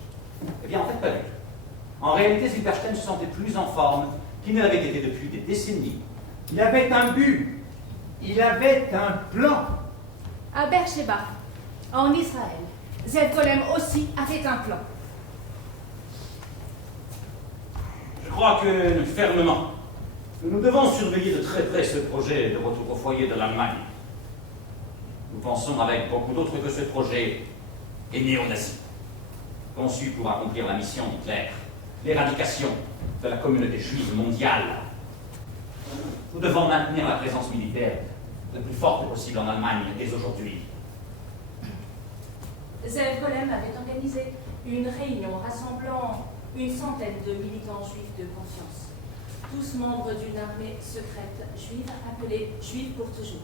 Eh bien, en fait, pas du tout. En réalité, Silberstein se sentait plus en forme qu'il ne l'avait été depuis des décennies. Il avait un but. Il avait un plan. À Beersheba, en Israël, Zev Golem aussi avait un plan. Je crois que, fermement, nous devons surveiller de très près ce projet de retour au foyer de l'Allemagne. Nous pensons avec beaucoup d'autres que ce projet est néo-nazi, conçu pour accomplir la mission d'Hitler, l'éradication de la communauté juive mondiale. Nous devons maintenir la présence militaire la plus forte possible en Allemagne dès aujourd'hui. Zev Golem avait organisé une réunion rassemblant une centaine de militants juifs de conscience, tous membres d'une armée secrète juive appelée Juifs pour toujours.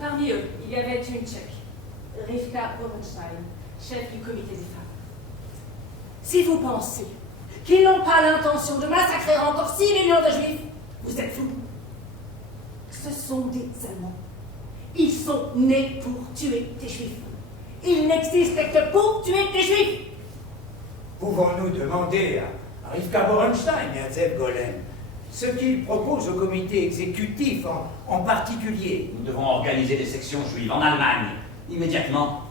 Parmi eux, il y avait une Tchèque, Rivka Borenstein, chef du comité des femmes. Si vous pensez qu'ils n'ont pas l'intention de massacrer encore 6 millions de juifs, vous êtes fous. Ce sont des Allemands. Ils sont nés pour tuer des juifs. Ils n'existent que pour tuer des juifs. Pouvons-nous demander à Rivka Borenstein et à Zev Golem ce qu'ils proposent au comité exécutif en particulier? Nous devons organiser des sections juives en Allemagne, immédiatement.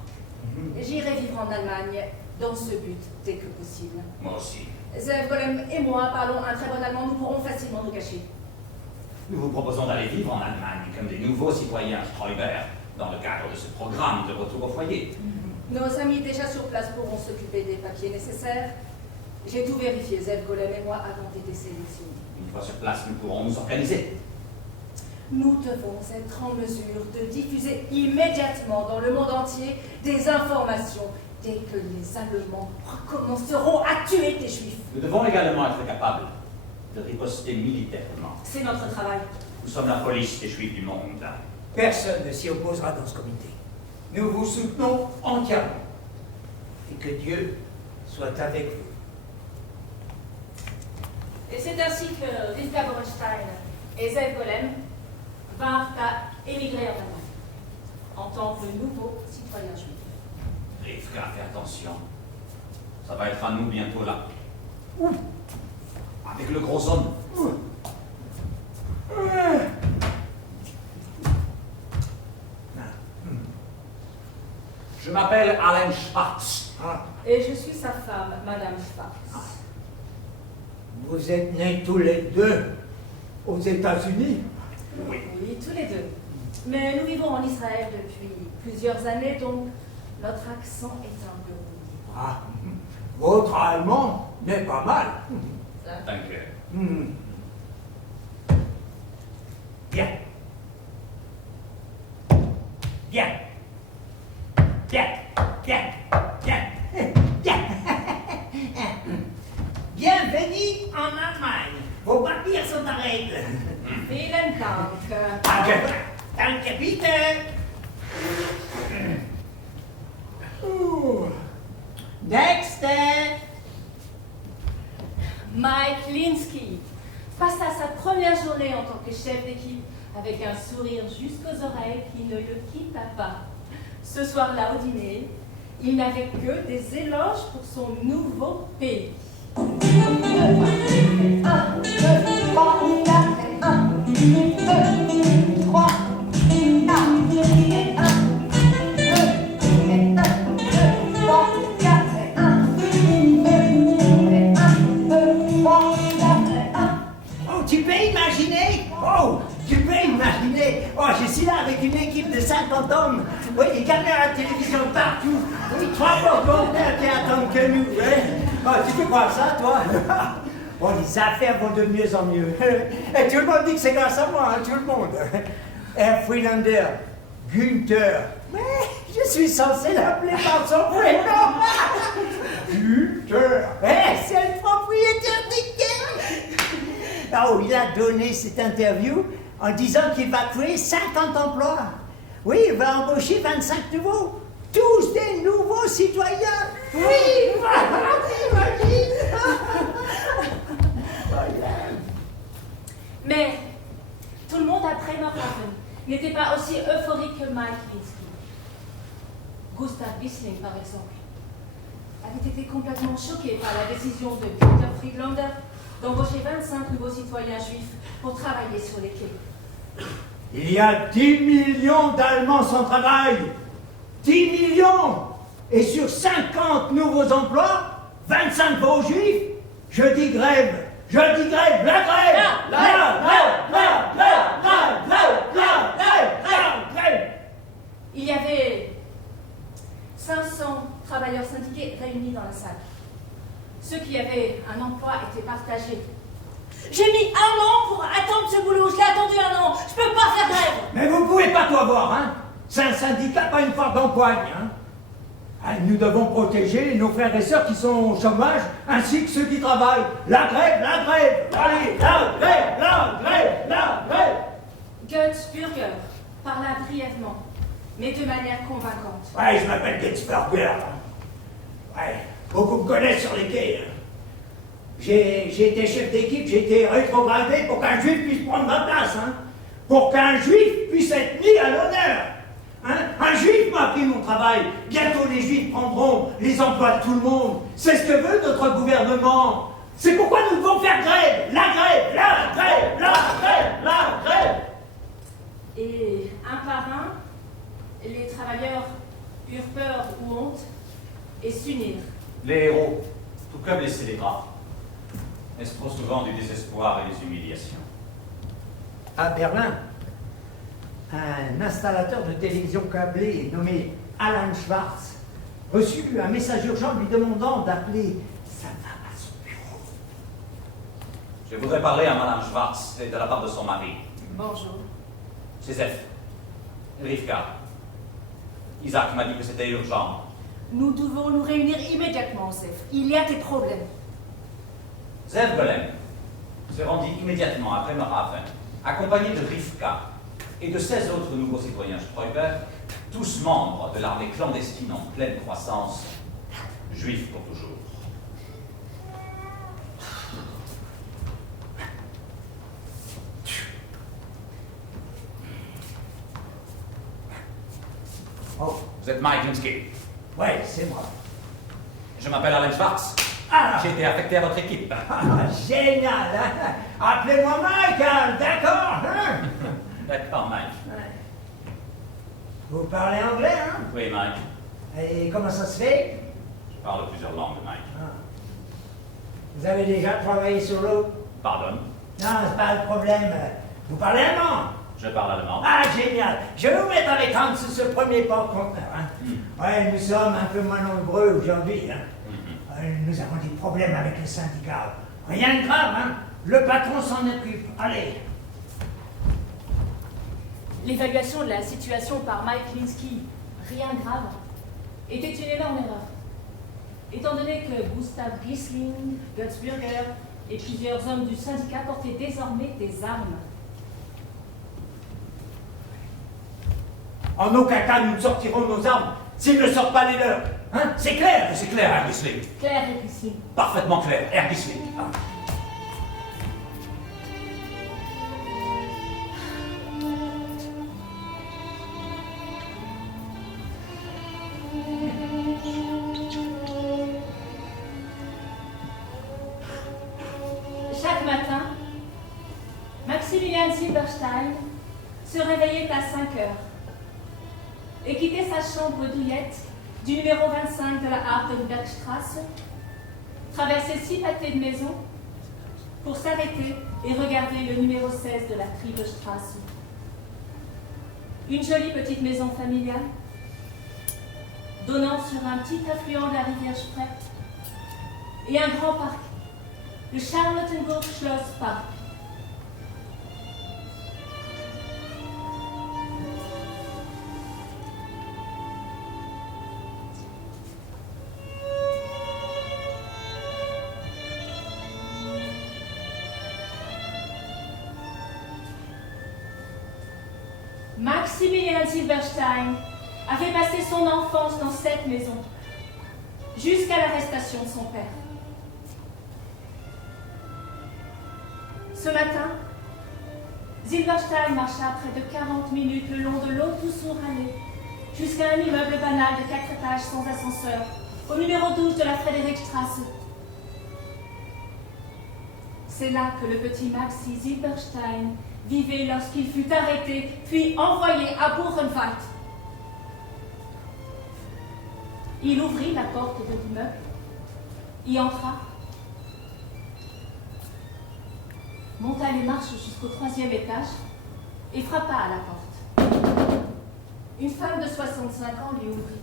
J'irai vivre en Allemagne dans ce but dès que possible. Moi aussi. Zev Golem et moi parlons un très bon allemand, nous pourrons facilement nous cacher. Nous vous proposons d'aller vivre en Allemagne comme des nouveaux citoyens Streuber dans le cadre de ce programme de retour au foyer. Nos amis déjà sur place pourront s'occuper des papiers nécessaires J'ai tout vérifié, Zev Golem et moi avons été sélectionnés. Une fois sur place, nous pourrons nous organiser. Nous devons être en mesure de diffuser immédiatement dans le monde entier des informations dès que les Allemands recommenceront à tuer des Juifs. Nous devons également être capables de riposter militairement. C'est notre travail. Nous sommes la police des Juifs du monde. Personne ne s'y opposera dans ce comité. Nous vous soutenons entièrement. Et que Dieu soit avec vous. Et c'est ainsi que Rivka Borenstein et Zev Golem vinrent à émigrer en Allemagne en tant que nouveaux citoyens juifs. Rivka, fais attention. Ça va être à nous bientôt là. Avec le gros homme. Je m'appelle Alain Schwartz. Et je suis sa femme, Madame Schwartz. Vous êtes nés tous les deux aux États-Unis? Oui. Oui, tous les deux. Mais nous vivons en Israël depuis plusieurs années, donc notre accent est un peu rouillé. Ah, votre allemand n'est pas mal. Danke. Bien. Bien. Bien. Bien. Bien. Bien. Bienvenue en Allemagne. Vos papiers sont en règle. Vielen Dank. Danke. Danke, bitte. Next. Mike Linsky passa sa première journée en tant que chef d'équipe avec un sourire jusqu'aux oreilles qui ne le quitta pas. Ce soir-là, au dîner, il n'avait que des éloges pour son nouveau pays. 1, 2, 3, 4, 1, 2, 3, Tu peux imaginer? Oh, tu peux imaginer? Oh, je suis là avec une équipe de 50 hommes. Oui, des caméras à télévision partout. Oui, 3 volontaires qui attendent que nous. Hein? Oh, tu peux croire ça, toi? Bon, les affaires vont de mieux en mieux. Et tout le monde dit que c'est grâce à moi, hein, tout le monde. Herr Friedlander, Günther. Mais je suis censé l'appeler par son prénom. Günther. C'est le propriétaire des quais. Oh, il a donné cette interview en disant qu'il va créer 50 emplois. Oui, il va embaucher 25 nouveaux. Tous des nouveaux citoyens. Oui, imagine. Mais tout le monde après Northaven n'était pas aussi euphorique que Mike Linsky. Gustav Wissling, par exemple, avait été complètement choqué par la décision de Günther Friedlander d'embaucher 25 nouveaux citoyens juifs pour travailler sur les quais. Il y a 10 millions d'Allemands sans travail. 10 millions. Et sur 50 nouveaux emplois, 25 beaux juifs. Je dis grève. Je dis grève. La grève. Grève. Il y avait 500 travailleurs syndiqués réunis dans la salle. Ceux qui avaient un emploi étaient partagés. J'ai mis 1 an pour attendre ce boulot. Je l'ai attendu 1 an. Je peux pas faire grève. Mais vous pouvez pas tout avoir, hein. C'est un syndicat, pas une foire d'empoigne, hein. Ah, nous devons protéger nos frères et sœurs qui sont au chômage, ainsi que ceux qui travaillent. La grève. Allez, la grève. Götz Bürger parla brièvement, mais de manière convaincante. Ouais, je m'appelle Getzberger. Ouais, beaucoup me connaissent sur les quais. Hein. J'ai été chef d'équipe, j'ai été rétrogradé pour qu'un juif puisse prendre ma place. Hein. Pour qu'un juif puisse être mis à l'honneur. Hein. Un juif m'a pris mon travail. Bientôt les juifs prendront les emplois de tout le monde. C'est ce que veut notre gouvernement. C'est pourquoi nous devons faire grève. La grève. Et un par un, les travailleurs eurent peur ou honte et s'unirent. Les héros, tout comme les célébrats, naissent trop souvent du désespoir et des humiliations. À Berlin, un installateur de télévision câblée nommé Alan Schwartz reçut un message urgent lui demandant d'appeler sa femme à son Je voudrais parler à Madame Schwartz, c'est de la part de son mari. Bonjour. C'est Zef. Rivka. Isaac m'a dit que c'était urgent. Nous devons nous réunir immédiatement, Zef. Il y a des problèmes. Zev Golem se rendit immédiatement après Maraven, accompagné de Rivka et de 16 autres nouveaux citoyens Streuber, tous membres de l'armée clandestine en pleine croissance, juifs pour toujours. Oh, Vous êtes Mike Linsky. ouais, c'est moi. Je m'appelle Alan Schwartz. Ah, J'ai été affecté à votre équipe. génial, hein? Appelez-moi Michael, d'accord, hein? D'accord, Mike. Vous parlez anglais, hein? Oui, Mike. Et comment ça se fait? Je parle plusieurs langues, Mike. Ah. Vous avez déjà travaillé sur l'eau? Pardonne. Non, c'est pas le problème. Vous parlez allemand? Je parle allemand. Ah, génial. Je vais vous mettre avec Hans sur ce premier porte-conteneur. Hein? Ouais, nous sommes un peu moins nombreux aujourd'hui. Hein? Nous avons des problèmes avec le syndicat. Rien de grave, hein? Le patron s'en occupe. Allez. L'évaluation de la situation par Mike Linsky, rien de grave, était une énorme erreur. Étant donné que Gustav Giesling, Götz Burger et plusieurs hommes du syndicat portaient désormais des armes. En aucun cas, nous ne sortirons nos armes s'ils ne sortent pas les leurs. Hein? C'est clair? C'est clair, Herr Gisling. Claire et Giesling. Parfaitement clair, Herr Gisling. Chaque matin, Maximilian Silberstein se réveillait à 5 heures et quittait sa chambre douillette du numéro 25 de la Hardenbergstrasse, traversait 6 pâtés de maison pour s'arrêter et regarder le numéro 16 de la Triebestrasse. Une jolie petite maison familiale, donnant sur un petit affluent de la rivière Spree et un grand parc, le Charlottenburg Schloss Park. Maximilian Silberstein avait passé son enfance dans cette maison, jusqu'à l'arrestation de son père. Ce matin, Silberstein marcha près de 40 minutes le long de l'Autour-Allée, jusqu'à un immeuble banal de 4 étages sans ascenseur, au numéro 12 de la Friedrichstrasse. C'est là que le petit Maxi Silberstein vivait lorsqu'il fut arrêté, puis envoyé à Buchenwald. Il ouvrit la porte de l'immeuble, y entra, monta les marches jusqu'au 3e étage et frappa à la porte. Une femme de 65 ans lui ouvrit.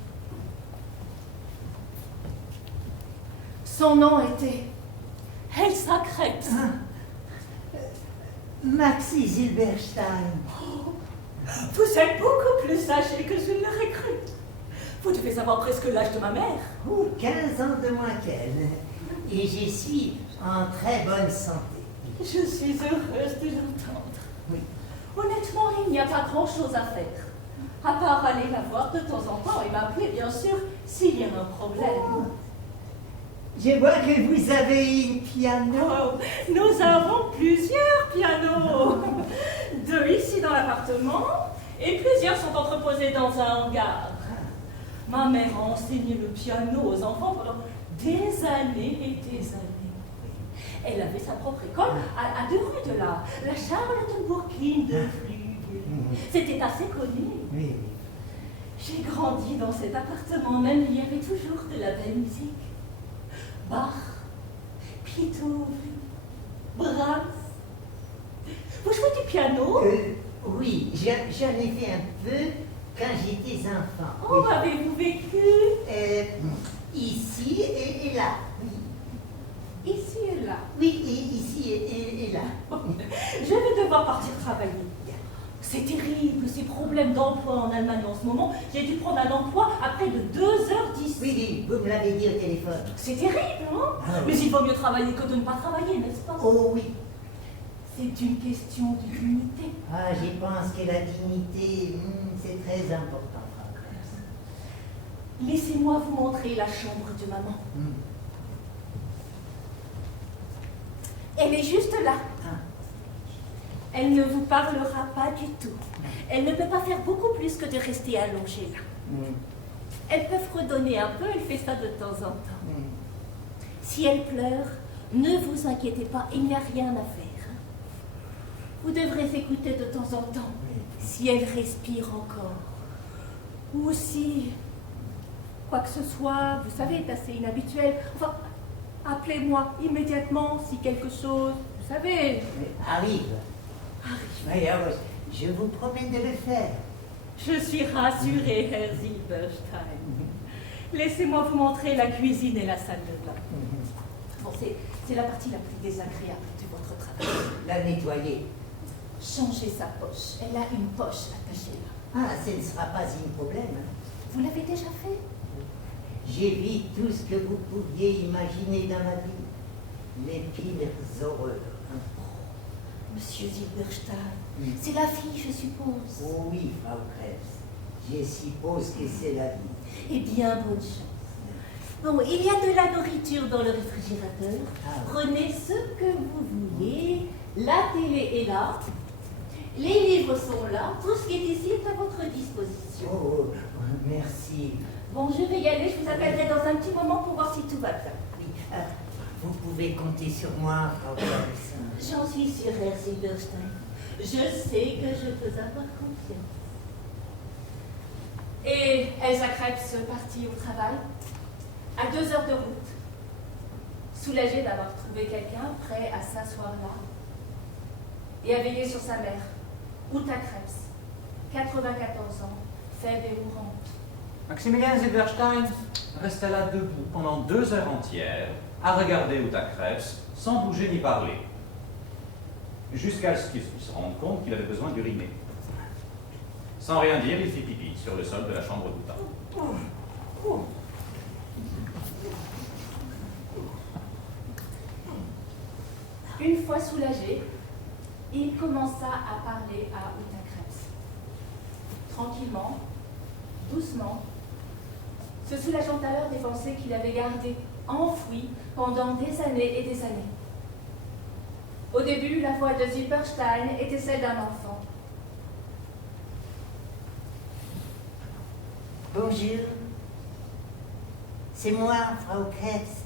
Son nom était Elsa Krebs. Maxi Silberstein. Vous êtes beaucoup plus âgé que je ne l'aurais cru. Vous devez avoir presque l'âge de ma mère. Oh, 15 ans de moins qu'elle. Et j'y suis en très bonne santé. Je suis heureuse de l'entendre. Oui. Honnêtement, il n'y a pas grand-chose à faire, à part aller la voir de temps en temps et m'appeler, bien sûr, s'il y a un problème. Je vois que vous avez un piano. Oh, nous avons plusieurs pianos. 2 ici dans l'appartement et plusieurs sont entreposés dans un hangar. Ma mère a enseigné le piano aux enfants pendant des années et des années. Elle avait sa propre école à 2 rues de là, la Charlottenburg Kinderflügel. C'était assez connu. Oui, oui. J'ai grandi dans cet appartement, même il y avait toujours de la belle musique. Bach, Beethoven, Brahms. Vous jouez du piano? Oui, j'en ai fait un peu quand j'étais enfant. Oh, Oui. avez-vous vécu? Ici et là. Oui. Ici et là. là. Oui, ici et là. Je vais devoir partir travailler. C'est terrible, ces problèmes d'emploi en Allemagne en ce moment. J'ai dû prendre un emploi à près de 2h10. Oui, vous me l'avez dit au téléphone. C'est terrible, hein? Ah oui. Mais il vaut mieux travailler que de ne pas travailler, n'est-ce pas? Oh oui. C'est une question de dignité. Ah, j'y pense que la dignité, c'est très important, Frau Krebs. Laissez-moi vous montrer la chambre de maman. Elle est juste là. Ah. Elle ne vous parlera pas du tout. Elle ne peut pas faire beaucoup plus que de rester allongée là. Elle peut fredonner un peu, elle fait ça de temps en temps. Si elle pleure, ne vous inquiétez pas, il n'y a rien à faire. Vous devrez écouter de temps en temps si elle respire encore. Ou si quoi que ce soit, vous savez, est assez inhabituel. Enfin, appelez-moi immédiatement si quelque chose, vous savez. Arrive. Oui, je vous promets de le faire. Je suis rassurée, Herr Silberstein. Laissez-moi vous montrer la cuisine et la salle de bain. Bon, c'est la partie la plus désagréable de votre travail. La nettoyer. Changez sa poche. Elle a une poche attachée là. Ah, ce ne sera pas un problème. Vous l'avez déjà fait? J'évite tout ce que vous pouviez imaginer dans la vie. Les pires horreurs. Monsieur Silberstein, c'est la fille, je suppose. Oh oui, Frau Krebs. Je suppose que c'est la vie. Eh bien, bonne chance. Bon, il y a de la nourriture dans le réfrigérateur. Prenez ce que vous voulez. La télé est là. Les livres sont là. Tout ce qui est ici est à votre disposition. Oh, merci. Bon, je vais y aller. Je vous appellerai dans un petit moment pour voir si tout va bien. Oui, vous pouvez compter sur moi, Frau Krebs. J'en suis sûre, Herr Silberstein. Je sais que je peux avoir confiance. Et Elsa Krebs partie au travail, à 2 heures de route, soulagée d'avoir trouvé quelqu'un prêt à s'asseoir là et à veiller sur sa mère, Uta Krebs, 94 ans, faible et mourante. Maximilien Silberstein resta là debout pendant 2 heures entières à regarder Uta Krebs sans bouger ni parler, jusqu'à ce qu'il se rende compte qu'il avait besoin d'uriner. Sans rien dire, il fit pipi sur le sol de la chambre d'Uta. Une fois soulagé, il commença à parler à Uta Krebs. Tranquillement, doucement, se soulageant à l'heure des pensées qu'il avait gardées enfouies pendant des années et des années. Au début, la voix de Silberstein était celle d'un enfant. Bonjour. C'est moi, Frau Krebs.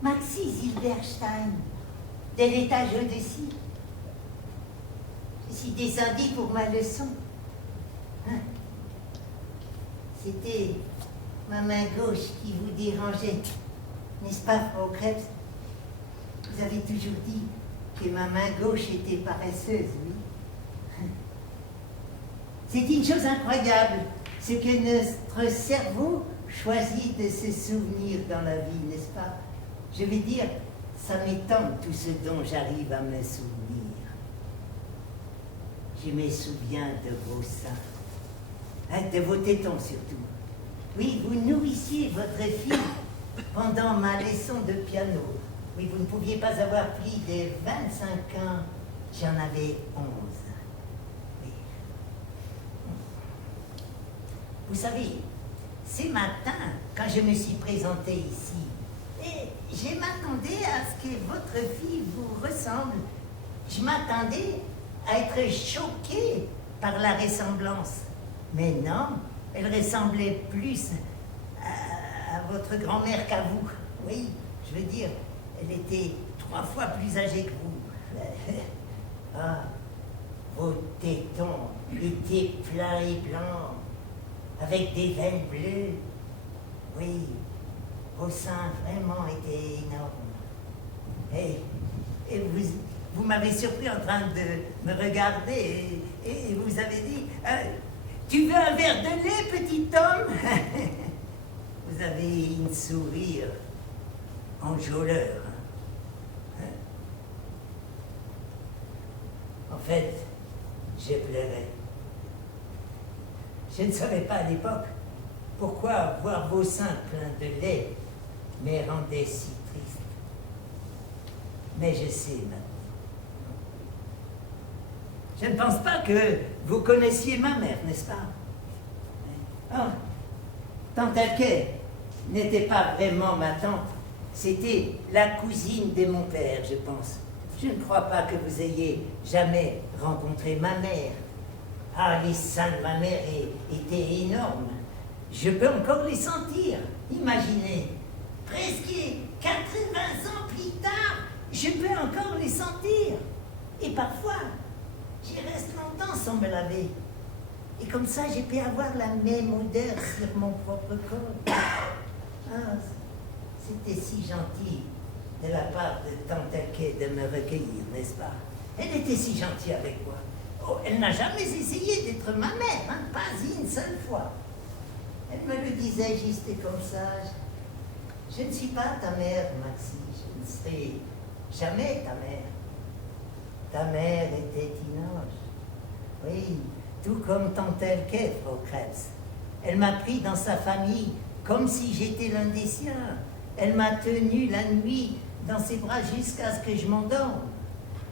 Maxi Silberstein, de l'étage au-dessus. Je suis descendue pour ma leçon. Hein? C'était ma main gauche qui vous dérangeait, n'est-ce pas, Frau Krebs? Vous avez toujours dit que ma main gauche était paresseuse, oui. C'est une chose incroyable, ce que notre cerveau choisit de se souvenir dans la vie, n'est-ce pas? Je veux dire, ça m'étonne tout ce dont j'arrive à me souvenir. Je me souviens de vos seins, de vos tétons surtout. Oui, vous nourrissiez votre fille pendant ma leçon de piano. Oui, vous ne pouviez pas avoir plus de 25 ans, j'en avais 11. Oui. Vous savez, ce matin, quand je me suis présentée ici, et je m'attendais à ce que votre fille vous ressemble. Je m'attendais à être choquée par la ressemblance. Mais non, elle ressemblait plus à votre grand-mère qu'à vous. Oui, je veux dire, elle était 3 fois plus âgée que vous. Ah, vos tétons étaient pleins et blancs, avec des veines bleues. Oui, vos seins vraiment étaient énormes. Et vous m'avez surpris en train de me regarder et vous avez dit « Tu veux un verre de lait, petit homme ?» Vous avez une sourire enjôleur. fait, je pleurais. Je ne savais pas à l'époque pourquoi voir vos seins pleins de lait me rendait si triste. Mais je sais maintenant. Je ne pense pas que vous connaissiez ma mère, n'est-ce pas? Oh, tante Elke n'était pas vraiment ma tante. C'était la cousine de mon père, je pense. Je ne crois pas que vous ayez jamais rencontré ma mère. Ah, les seins de ma mère étaient énormes. Je peux encore les sentir. Imaginez, presque 80 ans plus tard, je peux encore les sentir. Et parfois, j'y reste longtemps sans me laver. Et comme ça, j'ai pu avoir la même odeur sur mon propre corps. Ah, c'était si gentil de la part de tante Elke de me recueillir, n'est-ce pas? Elle était si gentille avec moi. Oh, elle n'a jamais essayé d'être ma mère, hein, pas une seule fois. Elle me le disait juste comme ça. Je ne suis pas ta mère, Maxie. Je ne serai jamais ta mère. Ta mère était une ange. Oui, tout comme tante Elke, Frau Krebs. Elle m'a pris dans sa famille comme si j'étais l'un des siens. Elle m'a tenu la nuit dans ses bras jusqu'à ce que je m'endorme.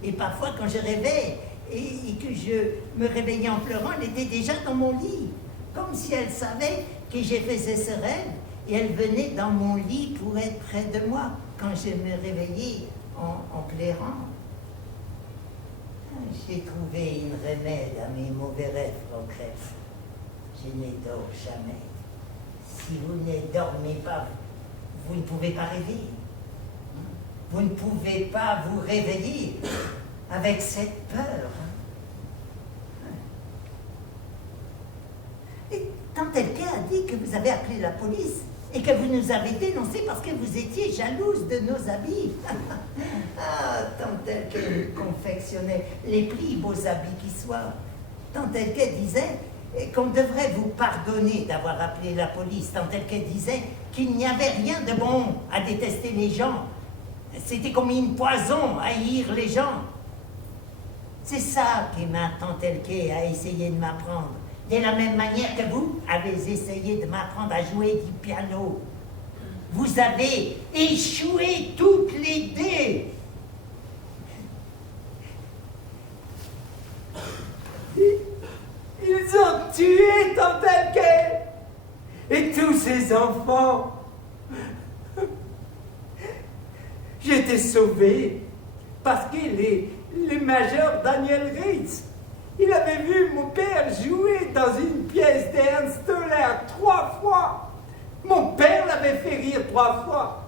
Et parfois, quand je rêvais et que je me réveillais en pleurant, elle était déjà dans mon lit. Comme si elle savait que je faisais ce rêve. Et elle venait dans mon lit pour être près de moi quand je me réveillais en pleurant. J'ai trouvé une remède à mes mauvais rêves, Frau Krebs. Je ne dors jamais. Si vous ne dormez pas, vous ne pouvez pas rêver. Vous ne pouvez pas vous réveiller avec cette peur. Et tante Elke a dit que vous avez appelé la police et que vous nous avez dénoncés parce que vous étiez jalouse de nos habits. Ah, tante Elke confectionnait les plus beaux habits qui soient. Tante Elke disait qu'on devrait vous pardonner d'avoir appelé la police. Tante Elke disait qu'il n'y avait rien de bon à détester les gens. C'était comme une poison à haïr les gens. C'est ça que ma tante Elke a essayé de m'apprendre. De la même manière que vous avez essayé de m'apprendre à jouer du piano. Vous avez échoué toutes les deux. Ils ont tué tante Elke et tous ses enfants. J'étais sauvé parce que le major Daniel Reitz, il avait vu mon père jouer dans une pièce d'Ernst Stoller 3 fois. Mon père l'avait fait rire 3 fois.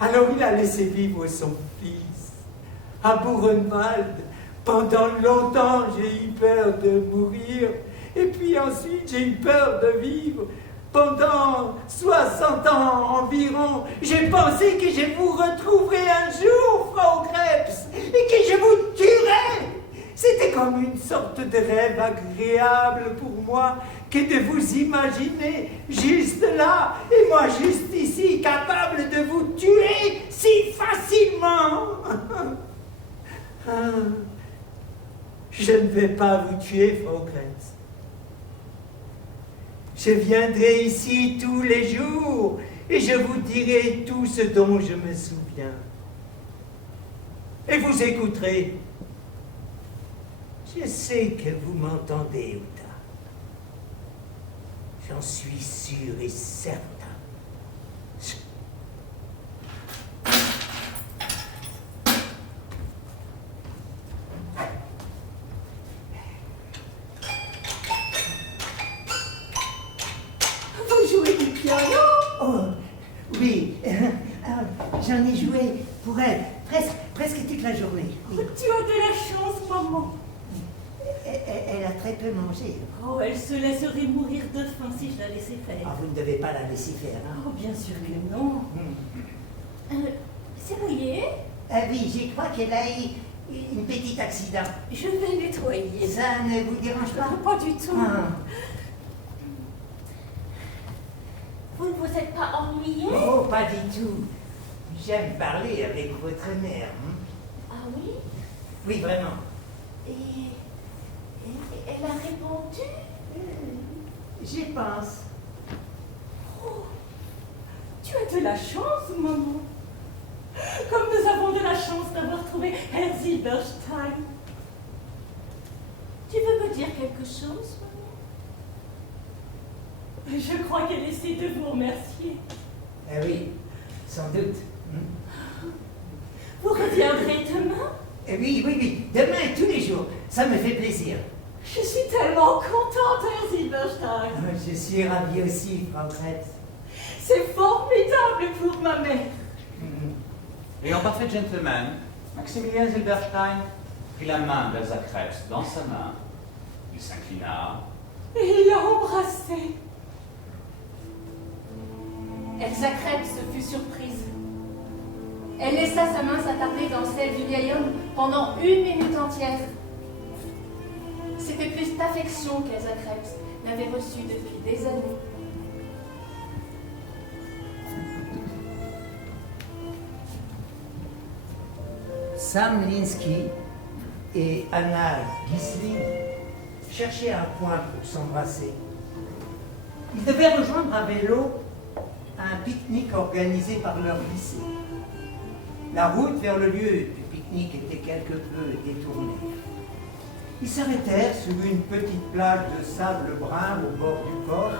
Alors il a laissé vivre son fils. À Buchenwald, pendant longtemps, j'ai eu peur de mourir. Et puis ensuite, j'ai eu peur de vivre. Pendant 60 ans environ, j'ai pensé que je vous retrouverais un jour, Frau Krebs, et que je vous tuerais. C'était comme une sorte de rêve agréable pour moi que de vous imaginer juste là, et moi juste ici, capable de vous tuer si facilement. Je ne vais pas vous tuer, Frau Krebs. Je viendrai ici tous les jours et je vous dirai tout ce dont je me souviens. Et vous écouterez. Je sais que vous m'entendez, Uta. J'en suis sûr et certain. Oh, oui, j'en ai joué pour elle presque toute la journée. Oui. Tu as de la chance, maman. Elle a très peu mangé. Oh, elle se laisserait mourir de faim si je la laissais faire. Ah, vous ne devez pas la laisser faire, hein? Oh, bien sûr que non. C'est mouillé? Oui, je crois qu'elle a eu un petit accident. Je vais nettoyer. Ça ne vous dérange pas? Pas du tout. Ah. Vous ne vous êtes pas ennuyé? Oh, pas du tout. J'aime parler avec votre mère. Hein? Ah oui? Oui, vraiment. Et Et elle a répondu? J'y pense. Oh, tu as de la chance, maman. Comme nous avons de la chance d'avoir trouvé Herr Silberstein. Tu veux me dire quelque chose, maman? Je crois qu'elle essaie de vous remercier. Eh oui, sans doute. Vous reviendrez demain? Eh oui, oui, oui, demain et tous les jours, ça me fait plaisir. Je suis tellement contente, Herr Silberstein. Je suis ravi aussi, Frau Kretz. C'est formidable pour ma mère. Et en parfait gentleman, Maximilien Silberstein prit la main d'Elsa Krebs dans sa main. Il s'inclina. Et il l'a embrassée. Elsa Krebs fut surprise. Elle laissa sa main s'attarder dans celle du vieil homme pendant 1 minute entière. C'était plus d'affection qu'Elsa Krebs n'avait reçue depuis des années. Sam Linsky et Anna Gisling cherchaient un point pour s'embrasser. Ils devaient rejoindre à vélo un pique-nique organisé par leur lycée. La route vers le lieu du pique-nique était quelque peu détournée. Ils s'arrêtèrent sur une petite plage de sable brun au bord du port,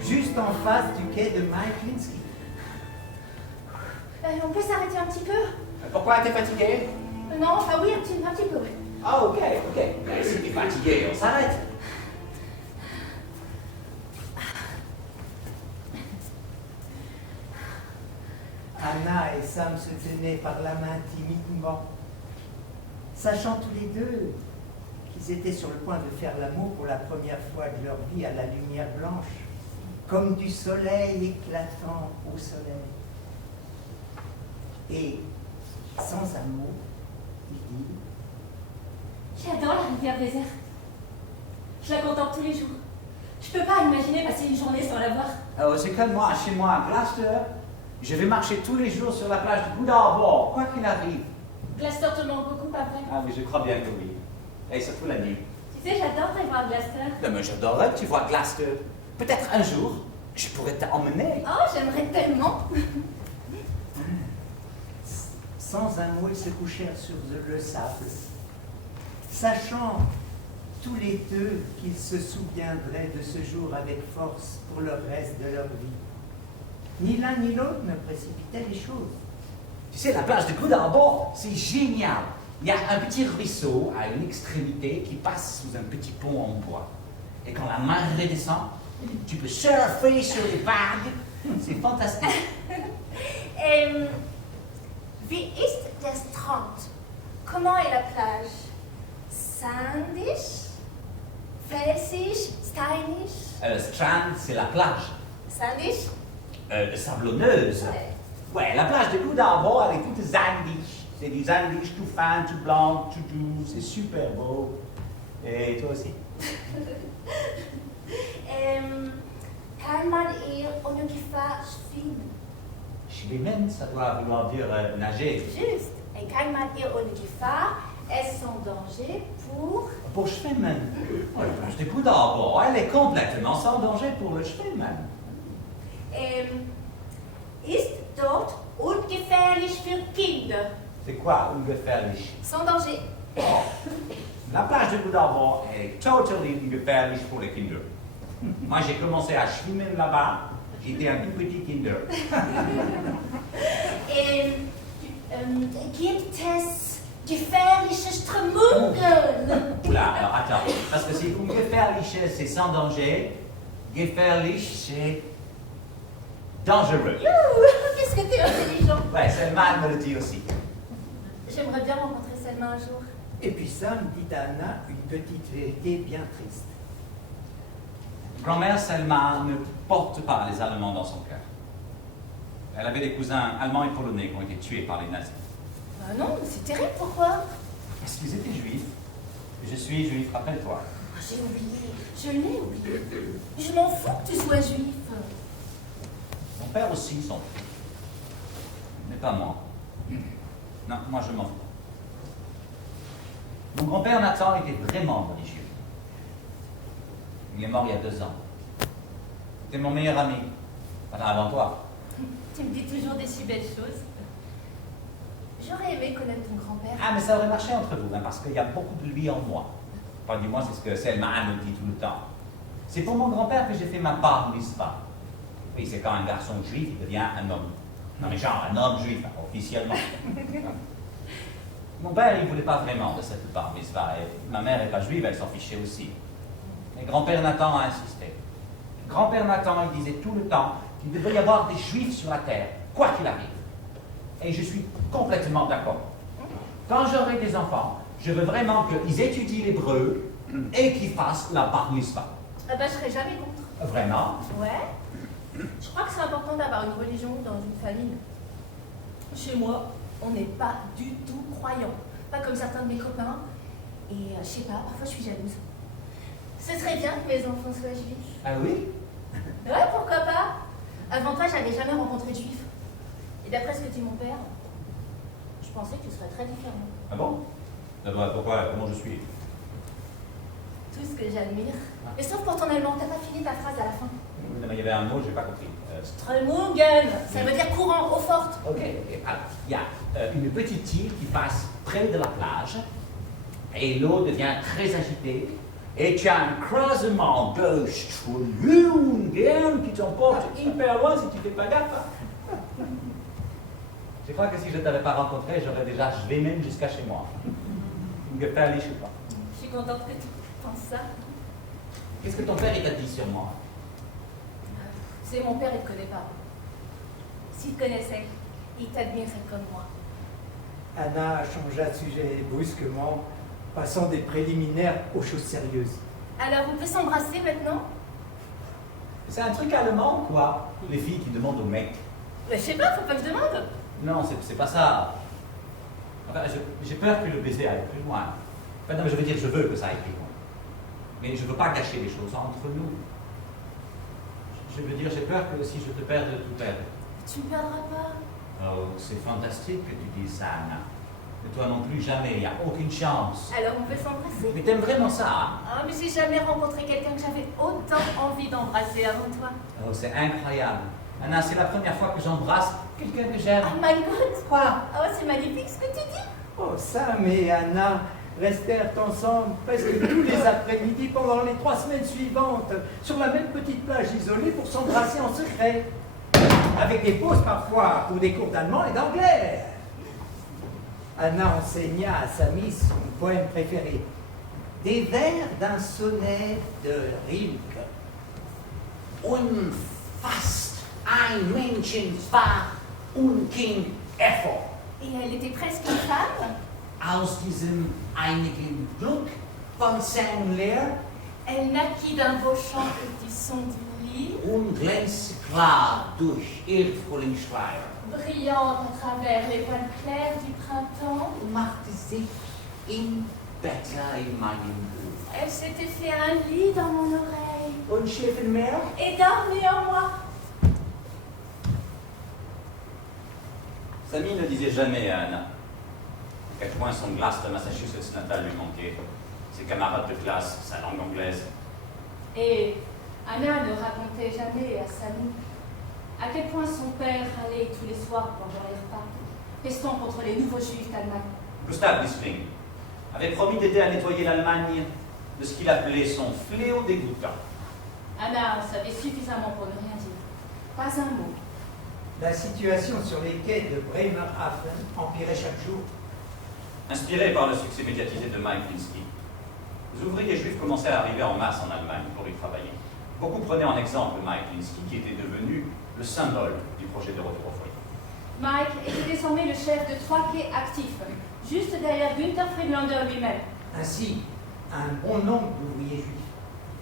juste en face du quai de Mike Linsky. On peut s'arrêter un petit peu? Pourquoi t'es fatigué? Non, enfin oui, un petit peu. Ah, ok. Mais si t'es fatigué, on s'arrête. Anna et Sam se tenaient par la main timidement, sachant tous les deux qu'ils étaient sur le point de faire l'amour pour la première fois de leur vie à la lumière blanche, comme du soleil éclatant au soleil. Et, sans un mot, il dit: J'adore la rivière déserte. Je la contemple tous les jours. Je peux pas imaginer passer une journée sans la voir. Oh, c'est comme moi, chez moi à Gloucester. Je vais marcher tous les jours sur la plage de Good Harbor, quoi qu'il arrive. Gloucester te manque beaucoup, pas vrai? Ah oui, je crois bien que oui. Et surtout la nuit. Tu sais, j'adorerais voir Gloucester. Non, mais j'adorerais que tu vois Gloucester. Peut-être un jour, je pourrais t'emmener. Oh, j'aimerais tellement. Sans un mot, ils se couchèrent sur le sable, sachant tous les deux qu'ils se souviendraient de ce jour avec force pour le reste de leur vie. Ni l'un ni l'autre ne précipitait les choses. Tu sais, la plage de Good Harbor, c'est génial. Il y a un petit ruisseau à une extrémité qui passe sous un petit pont en bois. Et quand la marée redescend, tu peux surfer sur les vagues. C'est fantastique. Wie ist der Strand? Comment est la plage? Sandig? Felsig? Steinig? Strand, c'est la plage. Sandig? Sablonneuse. Ouais, la plage de Good Harbor, elle est toute zandig. C'est du zandig tout fin, tout blanc, tout doux. C'est super beau. Et toi aussi? Kann man hier ohne Gefahr schwimmen? Schwimmen, ça doit vouloir dire nager. Juste. Et kann man hier ohne Gefahr? Est-ce sans danger pour... Pour schwimmen. Oh, la plage de Good Harbor, elle est complètement sans danger pour le schwimmen. Ist dort ungefährlich für Kinder? C'est quoi ungefährlich? Sans danger. La plage de Good Harbor est totally ungefährlich pour les Kinder. Moi, j'ai commencé à schwimmen là-bas. J'étais un tout petit Kinder. Gibt es gefährliche Strömungen? Oula, alors attends. Parce que si ungefährlich, c'est sans danger, gefährlich, c'est dangereux. Qu'est-ce que t'es intelligent. Ouais, Selma me le dit aussi. J'aimerais bien rencontrer Selma un jour. Et puis Sam dit à Anna une petite vérité bien triste. Grand-mère Selma ne porte pas les Allemands dans son cœur. Elle avait des cousins allemands et polonais qui ont été tués par les nazis. Non, c'est terrible, pourquoi? Parce qu'ils étaient juifs. Je suis juif, rappelle-toi. J'ai oublié, je l'ai oublié. Je m'en fous que tu sois juif. Mon père aussi s'en fout. Mais pas moi. Non, moi je m'en fous. Mon grand-père Nathan était vraiment religieux. Il est mort il y a 2 ans. C'était mon meilleur ami. Enfin, avant toi. Tu me dis toujours des si belles choses. J'aurais aimé connaître ton grand-père. Ah, mais ça aurait marché entre vous, hein, parce qu'il y a beaucoup de lui en moi. Enfin, dis-moi, c'est ce que Selma me dit tout le temps. C'est pour mon grand-père que j'ai fait ma bar mitzvah. Oui, c'est quand un garçon juif, il devient un homme. Non, mais genre, un homme juif, hein, officiellement. Mon père, il ne voulait pas vraiment de cette bar mitzvah. Et ma mère n'est pas juive, elle s'en fichait aussi. Mais grand-père Nathan a insisté. Grand-père Nathan, il disait tout le temps qu'il devrait y avoir des juifs sur la terre, quoi qu'il arrive. Et je suis complètement d'accord. Quand j'aurai des enfants, je veux vraiment qu'ils étudient l'hébreu et qu'ils fassent la bar mitzvah. Ah bah, je serais jamais contre. Vraiment? Ouais. Je crois que c'est important d'avoir une religion dans une famille. Chez moi, on n'est pas du tout croyants. Pas comme certains de mes copains. Et je sais pas, parfois je suis jalouse. Ce serait bien que mes enfants soient juifs. Ah oui? Ouais, pourquoi pas? Avant toi, j'avais jamais rencontré de juif. Et d'après ce que dit mon père, je pensais que tu serais très différent. Ah bon? Pourquoi? Comment je suis? Tout ce que j'admire. Et sauf pour ton allemand, t'as pas fini ta phrase à la fin. Non, mais il y avait un mot, je n'ai pas compris. Strömungen, ça veut dire courant, eau forte. Ok. Alors, il y a une petite île qui passe près de la plage et l'eau devient très agitée et tu as un croisement de Strömungen qui t'emporte hyper loin si tu fais pas gaffe. Je crois que si je ne t'avais pas rencontré, j'aurais déjà même jusqu'à chez moi. Gefährlich, je sais pas. Je suis contente que tu penses ça. Qu'est-ce que ton père il t'a dit sur moi? C'est mon père, il te connaît pas. S'il te connaissait, il t'admirerait comme moi. Anna changea de sujet brusquement, passant des préliminaires aux choses sérieuses. Alors, on peut s'embrasser maintenant? C'est un truc allemand, quoi. Les filles qui demandent aux mecs. Je sais pas, faut pas que je demande. Non, c'est pas ça. Enfin, j'ai peur que le baiser aille plus loin. Enfin, non, mais je veux dire, je veux que ça aille plus loin. Mais je ne veux pas gâcher les choses entre nous. Je veux dire, j'ai peur que si je te perde, de tout perdre. Tu me perdras pas. Oh, c'est fantastique que tu dises ça, Anna. Mais toi non plus, jamais, il n'y a aucune chance. Alors, on peut s'embrasser? Mais t'aimes vraiment ça, hein? Ah, mais j'ai jamais rencontré quelqu'un que j'avais autant envie d'embrasser avant toi. Oh, c'est incroyable. Anna, c'est la première fois que j'embrasse quelqu'un que j'aime. Oh my god! Quoi? Oh, c'est magnifique ce que tu dis! Oh, Sam et Anna restèrent ensemble presque tous les après-midi pendant les 3 semaines suivantes, sur la même petite plage isolée pour s'embrasser en secret, avec des pauses parfois pour des cours d'allemand et d'anglais. Anna enseigna à Samy son poème préféré, des vers d'un sonnet de Rilke. Unfast ein Männchen war und Kind hervor. Et elle était presque une femme. Aus diesem einigen Glück von seinem Lehr Elle naquit d'un beau chant et du son du lit, und glänzte klar durch ihr Frühlingsschleier. brillante à travers les voiles clairs du printemps. Machte sich im Bette in meinem Buch. Elle s'était fait un lit dans mon oreille Und schlief im Meer? et dormait en moi. Samy ne disait jamais à Anna à quel point son glace de Massachusetts natal lui manquait, ses camarades de classe, sa langue anglaise. Et Anna ne racontait jamais à Samy à quel point son père allait tous les soirs pendant les repas, pestant contre les nouveaux juifs d'Allemagne. Gustav Bisping avait promis d'aider à nettoyer l'Allemagne de ce qu'il appelait son fléau dégoûtant. Anna en savait suffisamment pour ne rien dire. Pas un mot. La situation sur les quais de Bremerhaven empirait chaque jour. Inspiré par le succès médiatisé de Mike Linsky, les ouvriers juifs commençaient à arriver en masse en Allemagne pour y travailler. Beaucoup prenaient en exemple Mike Linsky, qui était devenu le symbole du projet de retour au foyer. Mike était désormais le chef de 3 quais actifs, juste derrière Günther Friedlander lui-même. Ainsi, un bon nombre d'ouvriers juifs,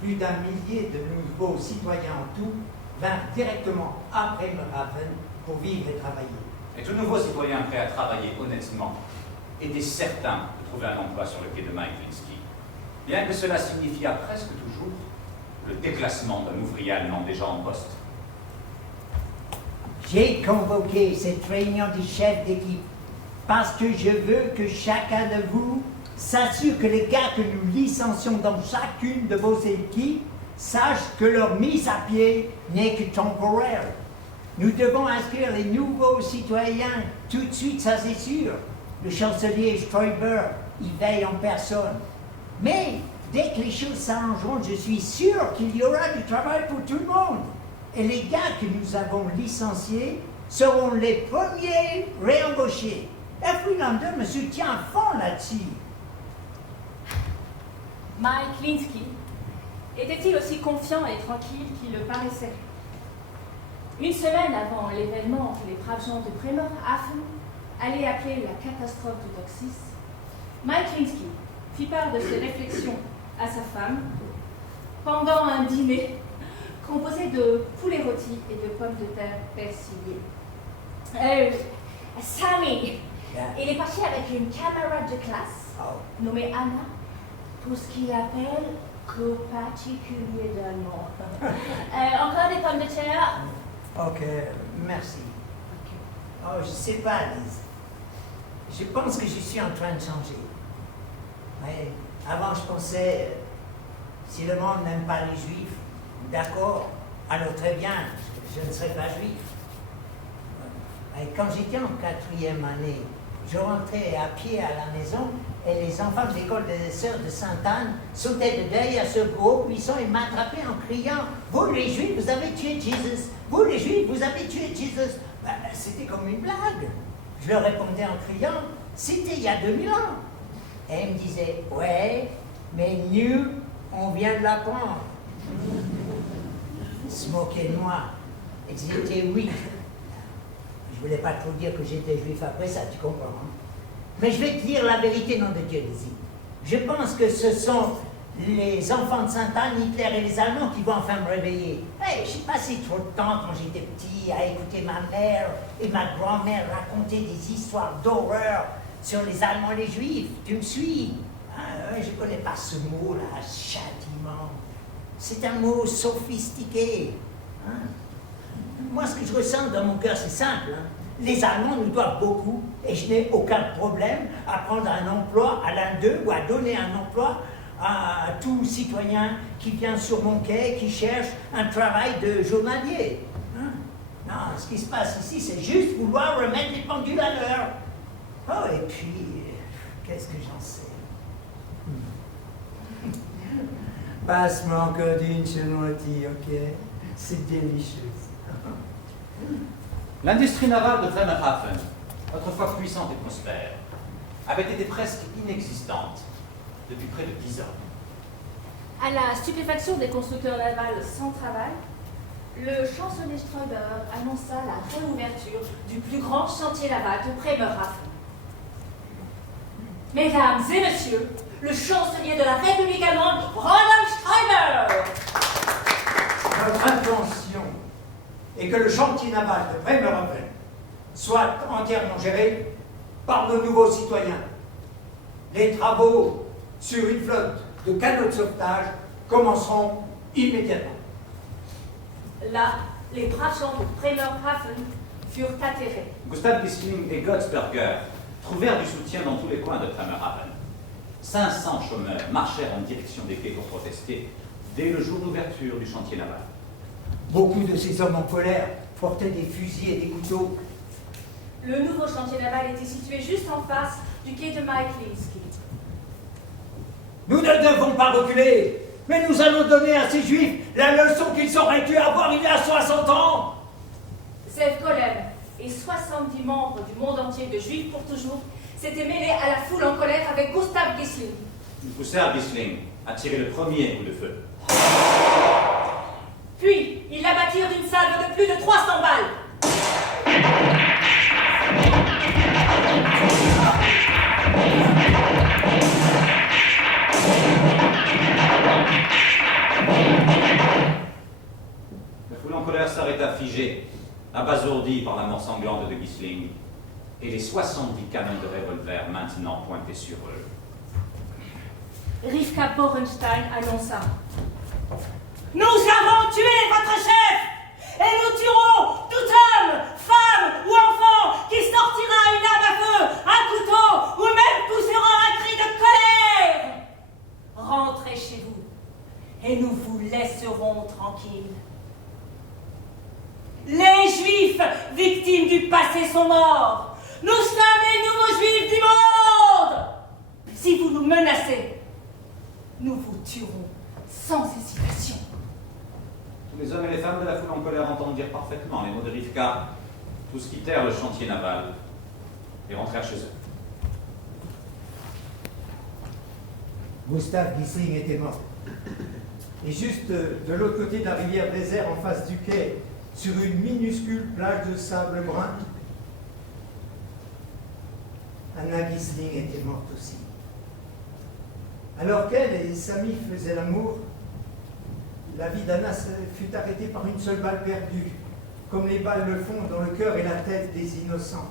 plus d'1 millier de nouveaux citoyens en tout, vinrent directement à Bremerhaven pour vivre et travailler. Et tout nouveau citoyen prêt à travailler honnêtement était certain de trouver un emploi sur le quai de Mike Linsky, bien que cela signifiât presque toujours le déclassement d'un ouvrier allemand déjà en poste. J'ai convoqué cette réunion des chefs d'équipe parce que je veux que chacun de vous s'assure que les gars que nous licencions dans chacune de vos équipes sachent que leur mise à pied n'est que temporaire. Nous devons inscrire les nouveaux citoyens tout de suite, ça c'est sûr. Le chancelier Stoiber y veille en personne. Mais dès que les choses s'arrangeront, je suis sûr qu'il y aura du travail pour tout le monde. Et les gars que nous avons licenciés seront les premiers réembauchés. Et Freelander me soutient à fond là-dessus. Mike Linsky était-il aussi confiant et tranquille qu'il le paraissait? Une semaine avant l'événement que les braves gens de Bremerhaven allaient appeler la catastrophe du Doxis, Mike Linsky fit part de ses réflexions à sa femme pendant un dîner composé de poulet rôti et de pommes de terre persillées. Sammy, il est parti avec une camarade de classe nommée Anna pour ce qu'il appelle cours particulier d'allemand. Encore des pommes de terre? Ok, merci. Oh, je sais pas, Lise. Je pense que je suis en train de changer. Mais avant, je pensais, si le monde n'aime pas les juifs, d'accord, alors très bien, je ne serai pas juif. Et quand j'étais en 4e année, je rentrais à pied à la maison et les enfants de l'école des sœurs de Sainte-Anne sautaient de derrière ce gros buisson et m'attrapaient en criant « Vous les juifs, vous avez tué Jésus! Vous les juifs, vous avez tué Jésus! » C'était comme une blague. Je leur répondais en criant « C'était il y a 2000 ans! » Et ils me disaient « Ouais, mais nous, on vient de l'apprendre. » Ils se moquaient de moi. Ils étaient oui. Je voulais pas trop dire que j'étais juif après ça, tu comprends. Hein? Mais je vais te dire la vérité, nom de Dieu, Lizzie. Je pense que ce sont les enfants de Sainte-Anne, Hitler et les Allemands qui vont enfin me réveiller. Hey, j'ai passé trop de temps quand j'étais petit à écouter ma mère et ma grand-mère raconter des histoires d'horreur sur les Allemands et les Juifs. Tu me suis? Je ne connais pas ce mot-là, châtiment. C'est un mot sophistiqué. Hein? Moi, ce que je ressens dans mon cœur, c'est simple. Hein? Les Allemands nous doivent beaucoup et je n'ai aucun problème à prendre un emploi à l'un d'eux ou à donner un emploi à tout citoyen qui vient sur mon quai, qui cherche un travail de journalier. Hein? Non, ce qui se passe ici, c'est juste vouloir remettre les pendules à l'heure. Oh, et puis, qu'est-ce que j'en sais? Passe-moi encore d'une chenouille, ok? C'est délicieux. L'industrie navale de Bremerhaven, autrefois puissante et prospère, avait été presque inexistante depuis près de 10 ans. À la stupéfaction des constructeurs navals sans travail, le chancelier Stoiber annonça la réouverture du plus grand chantier naval de Bremerhaven. Mesdames et messieurs, le chancelier de la République allemande, Ronald Stoiber! Notre intention est que le chantier naval de Bremerhaven soit entièrement géré par nos nouveaux citoyens. Les travaux sur une flotte de canots de sauvetage commenceront immédiatement. Là, les braves gens de Bremerhaven furent atterrés. Gustav Gisling et Gottsberger trouvèrent du soutien dans tous les coins de Bremerhaven. 500 chômeurs marchèrent en direction des quais pour protester dès le jour d'ouverture du chantier naval. Beaucoup de ces hommes en colère portaient des fusils et des couteaux. Le nouveau chantier naval était situé juste en face du quai de Mike Linsky. Nous ne devons pas reculer, mais nous allons donner à ces juifs la leçon qu'ils auraient dû avoir il y a 60 ans. Zev Golem et 70 membres du monde entier de Juifs pour toujours s'étaient mêlés à la foule en colère avec Gustav Gisling. Ils poussèrent Gisling à tirer le premier coup de feu. Puis, ils l'abattirent d'une salve de plus de 300 balles. La foule en colère s'arrêta figée, abasourdie par la mort sanglante de Gisling, et les 70 canons de revolver maintenant pointés sur eux. Rivka Borenstein annonça: Nous avons tué votre chef et nous tuerons tout homme, femme ou enfant qui sortira une arme à feu, un couteau ou même poussera un cri de colère. Rentrez chez vous et nous vous laisserons tranquilles. Les Juifs victimes du passé sont morts. Nous sommes les nouveaux Juifs du monde. Si vous nous menacez, nous vous tuerons sans hésitation. Tous les hommes et les femmes de la foule en colère entendent dire parfaitement les mots de Rivka. Tous quittèrent le chantier naval et rentrèrent chez eux. Gustav Gisling était mort. Et juste de l'autre côté de la rivière Weser, en face du quai, sur une minuscule plage de sable brun, Anna Gisling était morte aussi. Alors qu'elle et Samy faisaient l'amour, la vie d'Anna fut arrêtée par une seule balle perdue, comme les balles le font dans le cœur et la tête des innocents.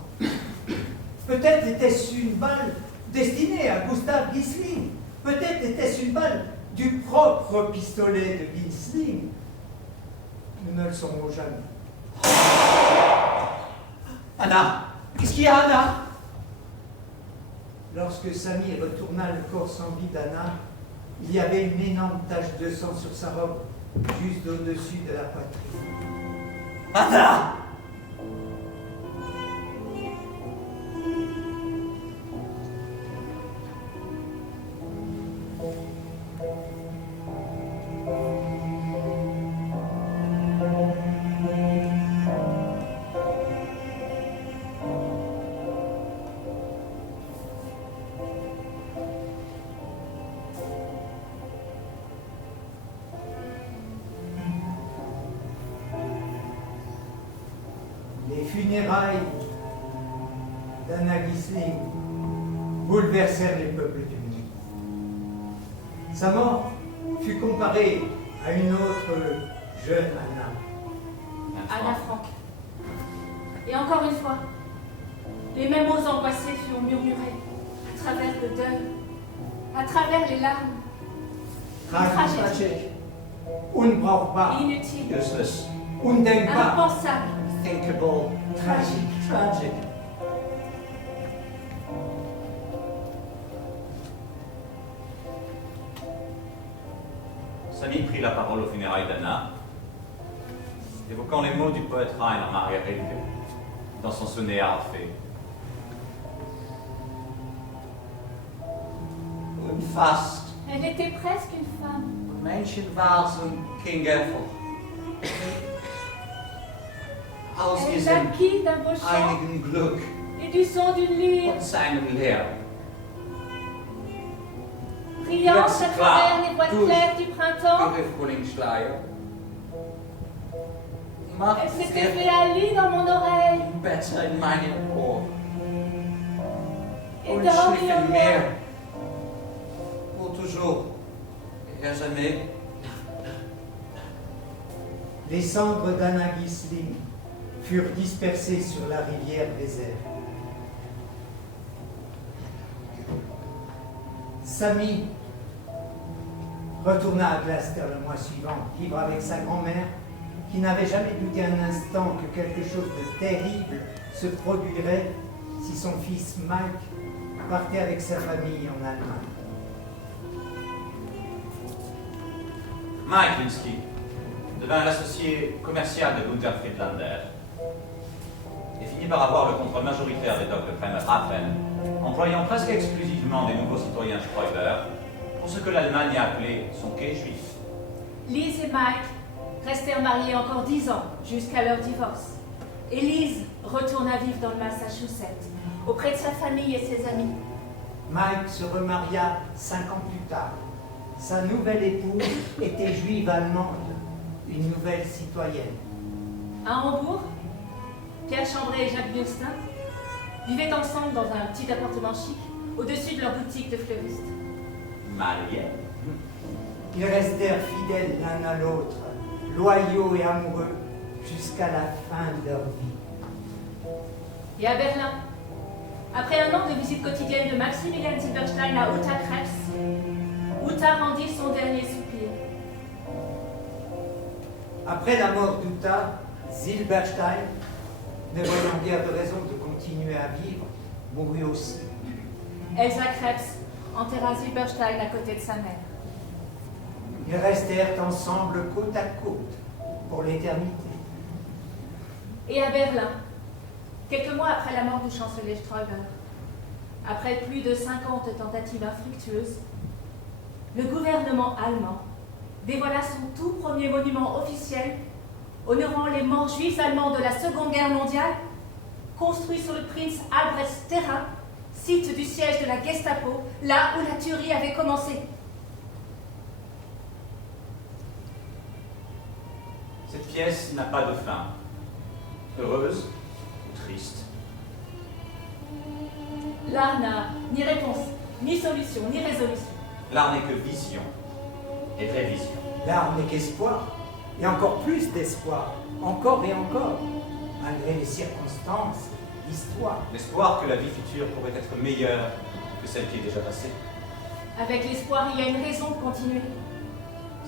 Peut-être était-ce une balle destinée à Gustav Gisling. Peut-être était-ce une balle du propre pistolet de Gisling. Nous ne le saurons jamais. Anna, qu'est-ce qu'il y a, Anna? Lorsque Samy retourna le corps sans vie d'Anna, il y avait une énorme tache de sang sur sa robe, juste au-dessus de la poitrine. Anna! Les funérailles d'Anna Gisling bouleversèrent les peuples du monde. Sa mort fut comparée à une autre jeune Anna. Anna Frank. Et encore une fois, les mêmes mots angoissés furent murmurés à travers le deuil, à travers les larmes. Tragique, unbrauchbar, Inutile, Useless. undenkbar, impensable. Thinkable. tragique. Tragic. Samy prit la parole aux funérailles d'Anna, évoquant les mots du poète Rainer Maria Rilke dans son sonnet Harfé. Und fast Elle était presque une femme. Menschen war zum Kinderfach. Aus Elle diesem naquit d'un beau chant einigen Glück et du son d'une lyre, und seinem Lärm. brillant à travers les boîtes Durch claires du printemps. ihre Frühlingsschleier. Elle Macht s'était es fait un lit dans mon oreille besser in meinem Ohr. et Und dormi en schliefen moi. mehr. Pour toujours. Et jamais. Les cendres d'Anna Gisling furent dispersées sur la rivière Weser. Samy retourna à Gloucester le mois suivant, vivre avec sa grand-mère, qui n'avait jamais douté un instant que quelque chose de terrible se produirait si son fils Mike partait avec sa famille en Allemagne. Mike Linsky devint l'associé commercial de Gunther Friedlander et finit par avoir le contrôle majoritaire des docks de Bremerhaven, employant presque exclusivement des nouveaux citoyens Streuber pour ce que l'Allemagne a appelé son quai juif. Lise et Mike restèrent mariés encore 10 ans jusqu'à leur divorce. Et Lise retourna vivre dans le Massachusetts, auprès de sa famille et ses amis. Mike se remaria 5 ans plus tard. Sa nouvelle épouse était juive allemande, une nouvelle citoyenne. À Hambourg, Pierre Chambray et Jacques Biostin vivaient ensemble dans un petit appartement chic, au-dessus de leur boutique de fleuriste. Marié. Ils restèrent fidèles l'un à l'autre, loyaux et amoureux, jusqu'à la fin de leur vie. Et à Berlin, après un an de visite quotidienne de Maximilian Silberstein à Uta Krebs, Uta rendit son dernier soupir. Après la mort d'Uta, Silberstein, ne voyant guère de raison de continuer à vivre, mourut aussi. Elsa Krebs enterra Silberstein à côté de sa mère. Ils restèrent ensemble côte à côte pour l'éternité. Et à Berlin, quelques mois après la mort du chancelier Sträuber, après plus de 50 tentatives infructueuses, le gouvernement allemand dévoila son tout premier monument officiel honorant les morts juifs allemands de la Seconde Guerre mondiale, construit sur le Prinz Albrechts terrain, site du siège de la Gestapo, là où la tuerie avait commencé. Cette pièce n'a pas de fin. Heureuse ou triste? L'art n'a ni réponse, ni solution, ni résolution. L'art n'est que vision et prévision. L'art n'est qu'espoir, et encore plus d'espoir, encore et encore, malgré les circonstances, l'histoire. L'espoir que la vie future pourrait être meilleure que celle qui est déjà passée. Avec l'espoir, il y a une raison de continuer.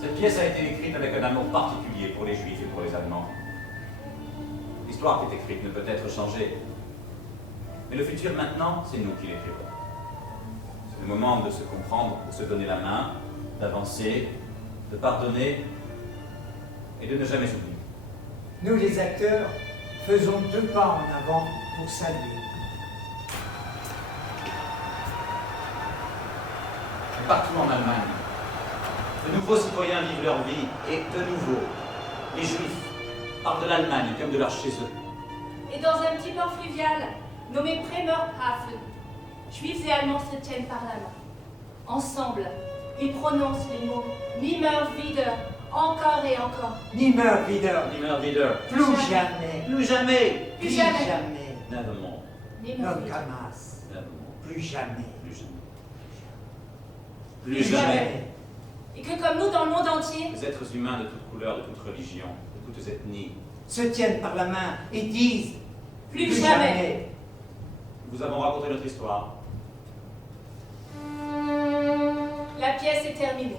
Cette pièce a été écrite avec un amour particulier pour les Juifs et pour les Allemands. L'histoire qui est écrite ne peut être changée. Mais le futur maintenant, c'est nous qui l'écrivons. C'est le moment de se comprendre, de se donner la main, d'avancer, de pardonner et de ne jamais oublier. Nous, les acteurs, faisons 2 pas en avant pour saluer. Partout en Allemagne, de nouveaux citoyens vivent leur vie et de nouveau, les Juifs parlent de l'Allemagne comme de leur chez eux. Et dans un petit port fluvial nommé Bremerhaven, Juifs et Allemands se tiennent par la main. Ensemble, ils prononcent les mots Nimmer wieder, encore et encore. Nimmer wieder, Nimmer wieder. plus jamais, Plus jamais. Plus jamais. Nevermore. Nimmer non wieder. camas, Nevermore. plus jamais. Plus jamais. Plus Plus jamais. jamais. Et que comme nous dans le monde entier, Les êtres humains de toutes couleurs, de toutes religions, de toutes ethnies, se tiennent par la main et disent plus jamais. nous avons raconté notre histoire. La pièce est terminée.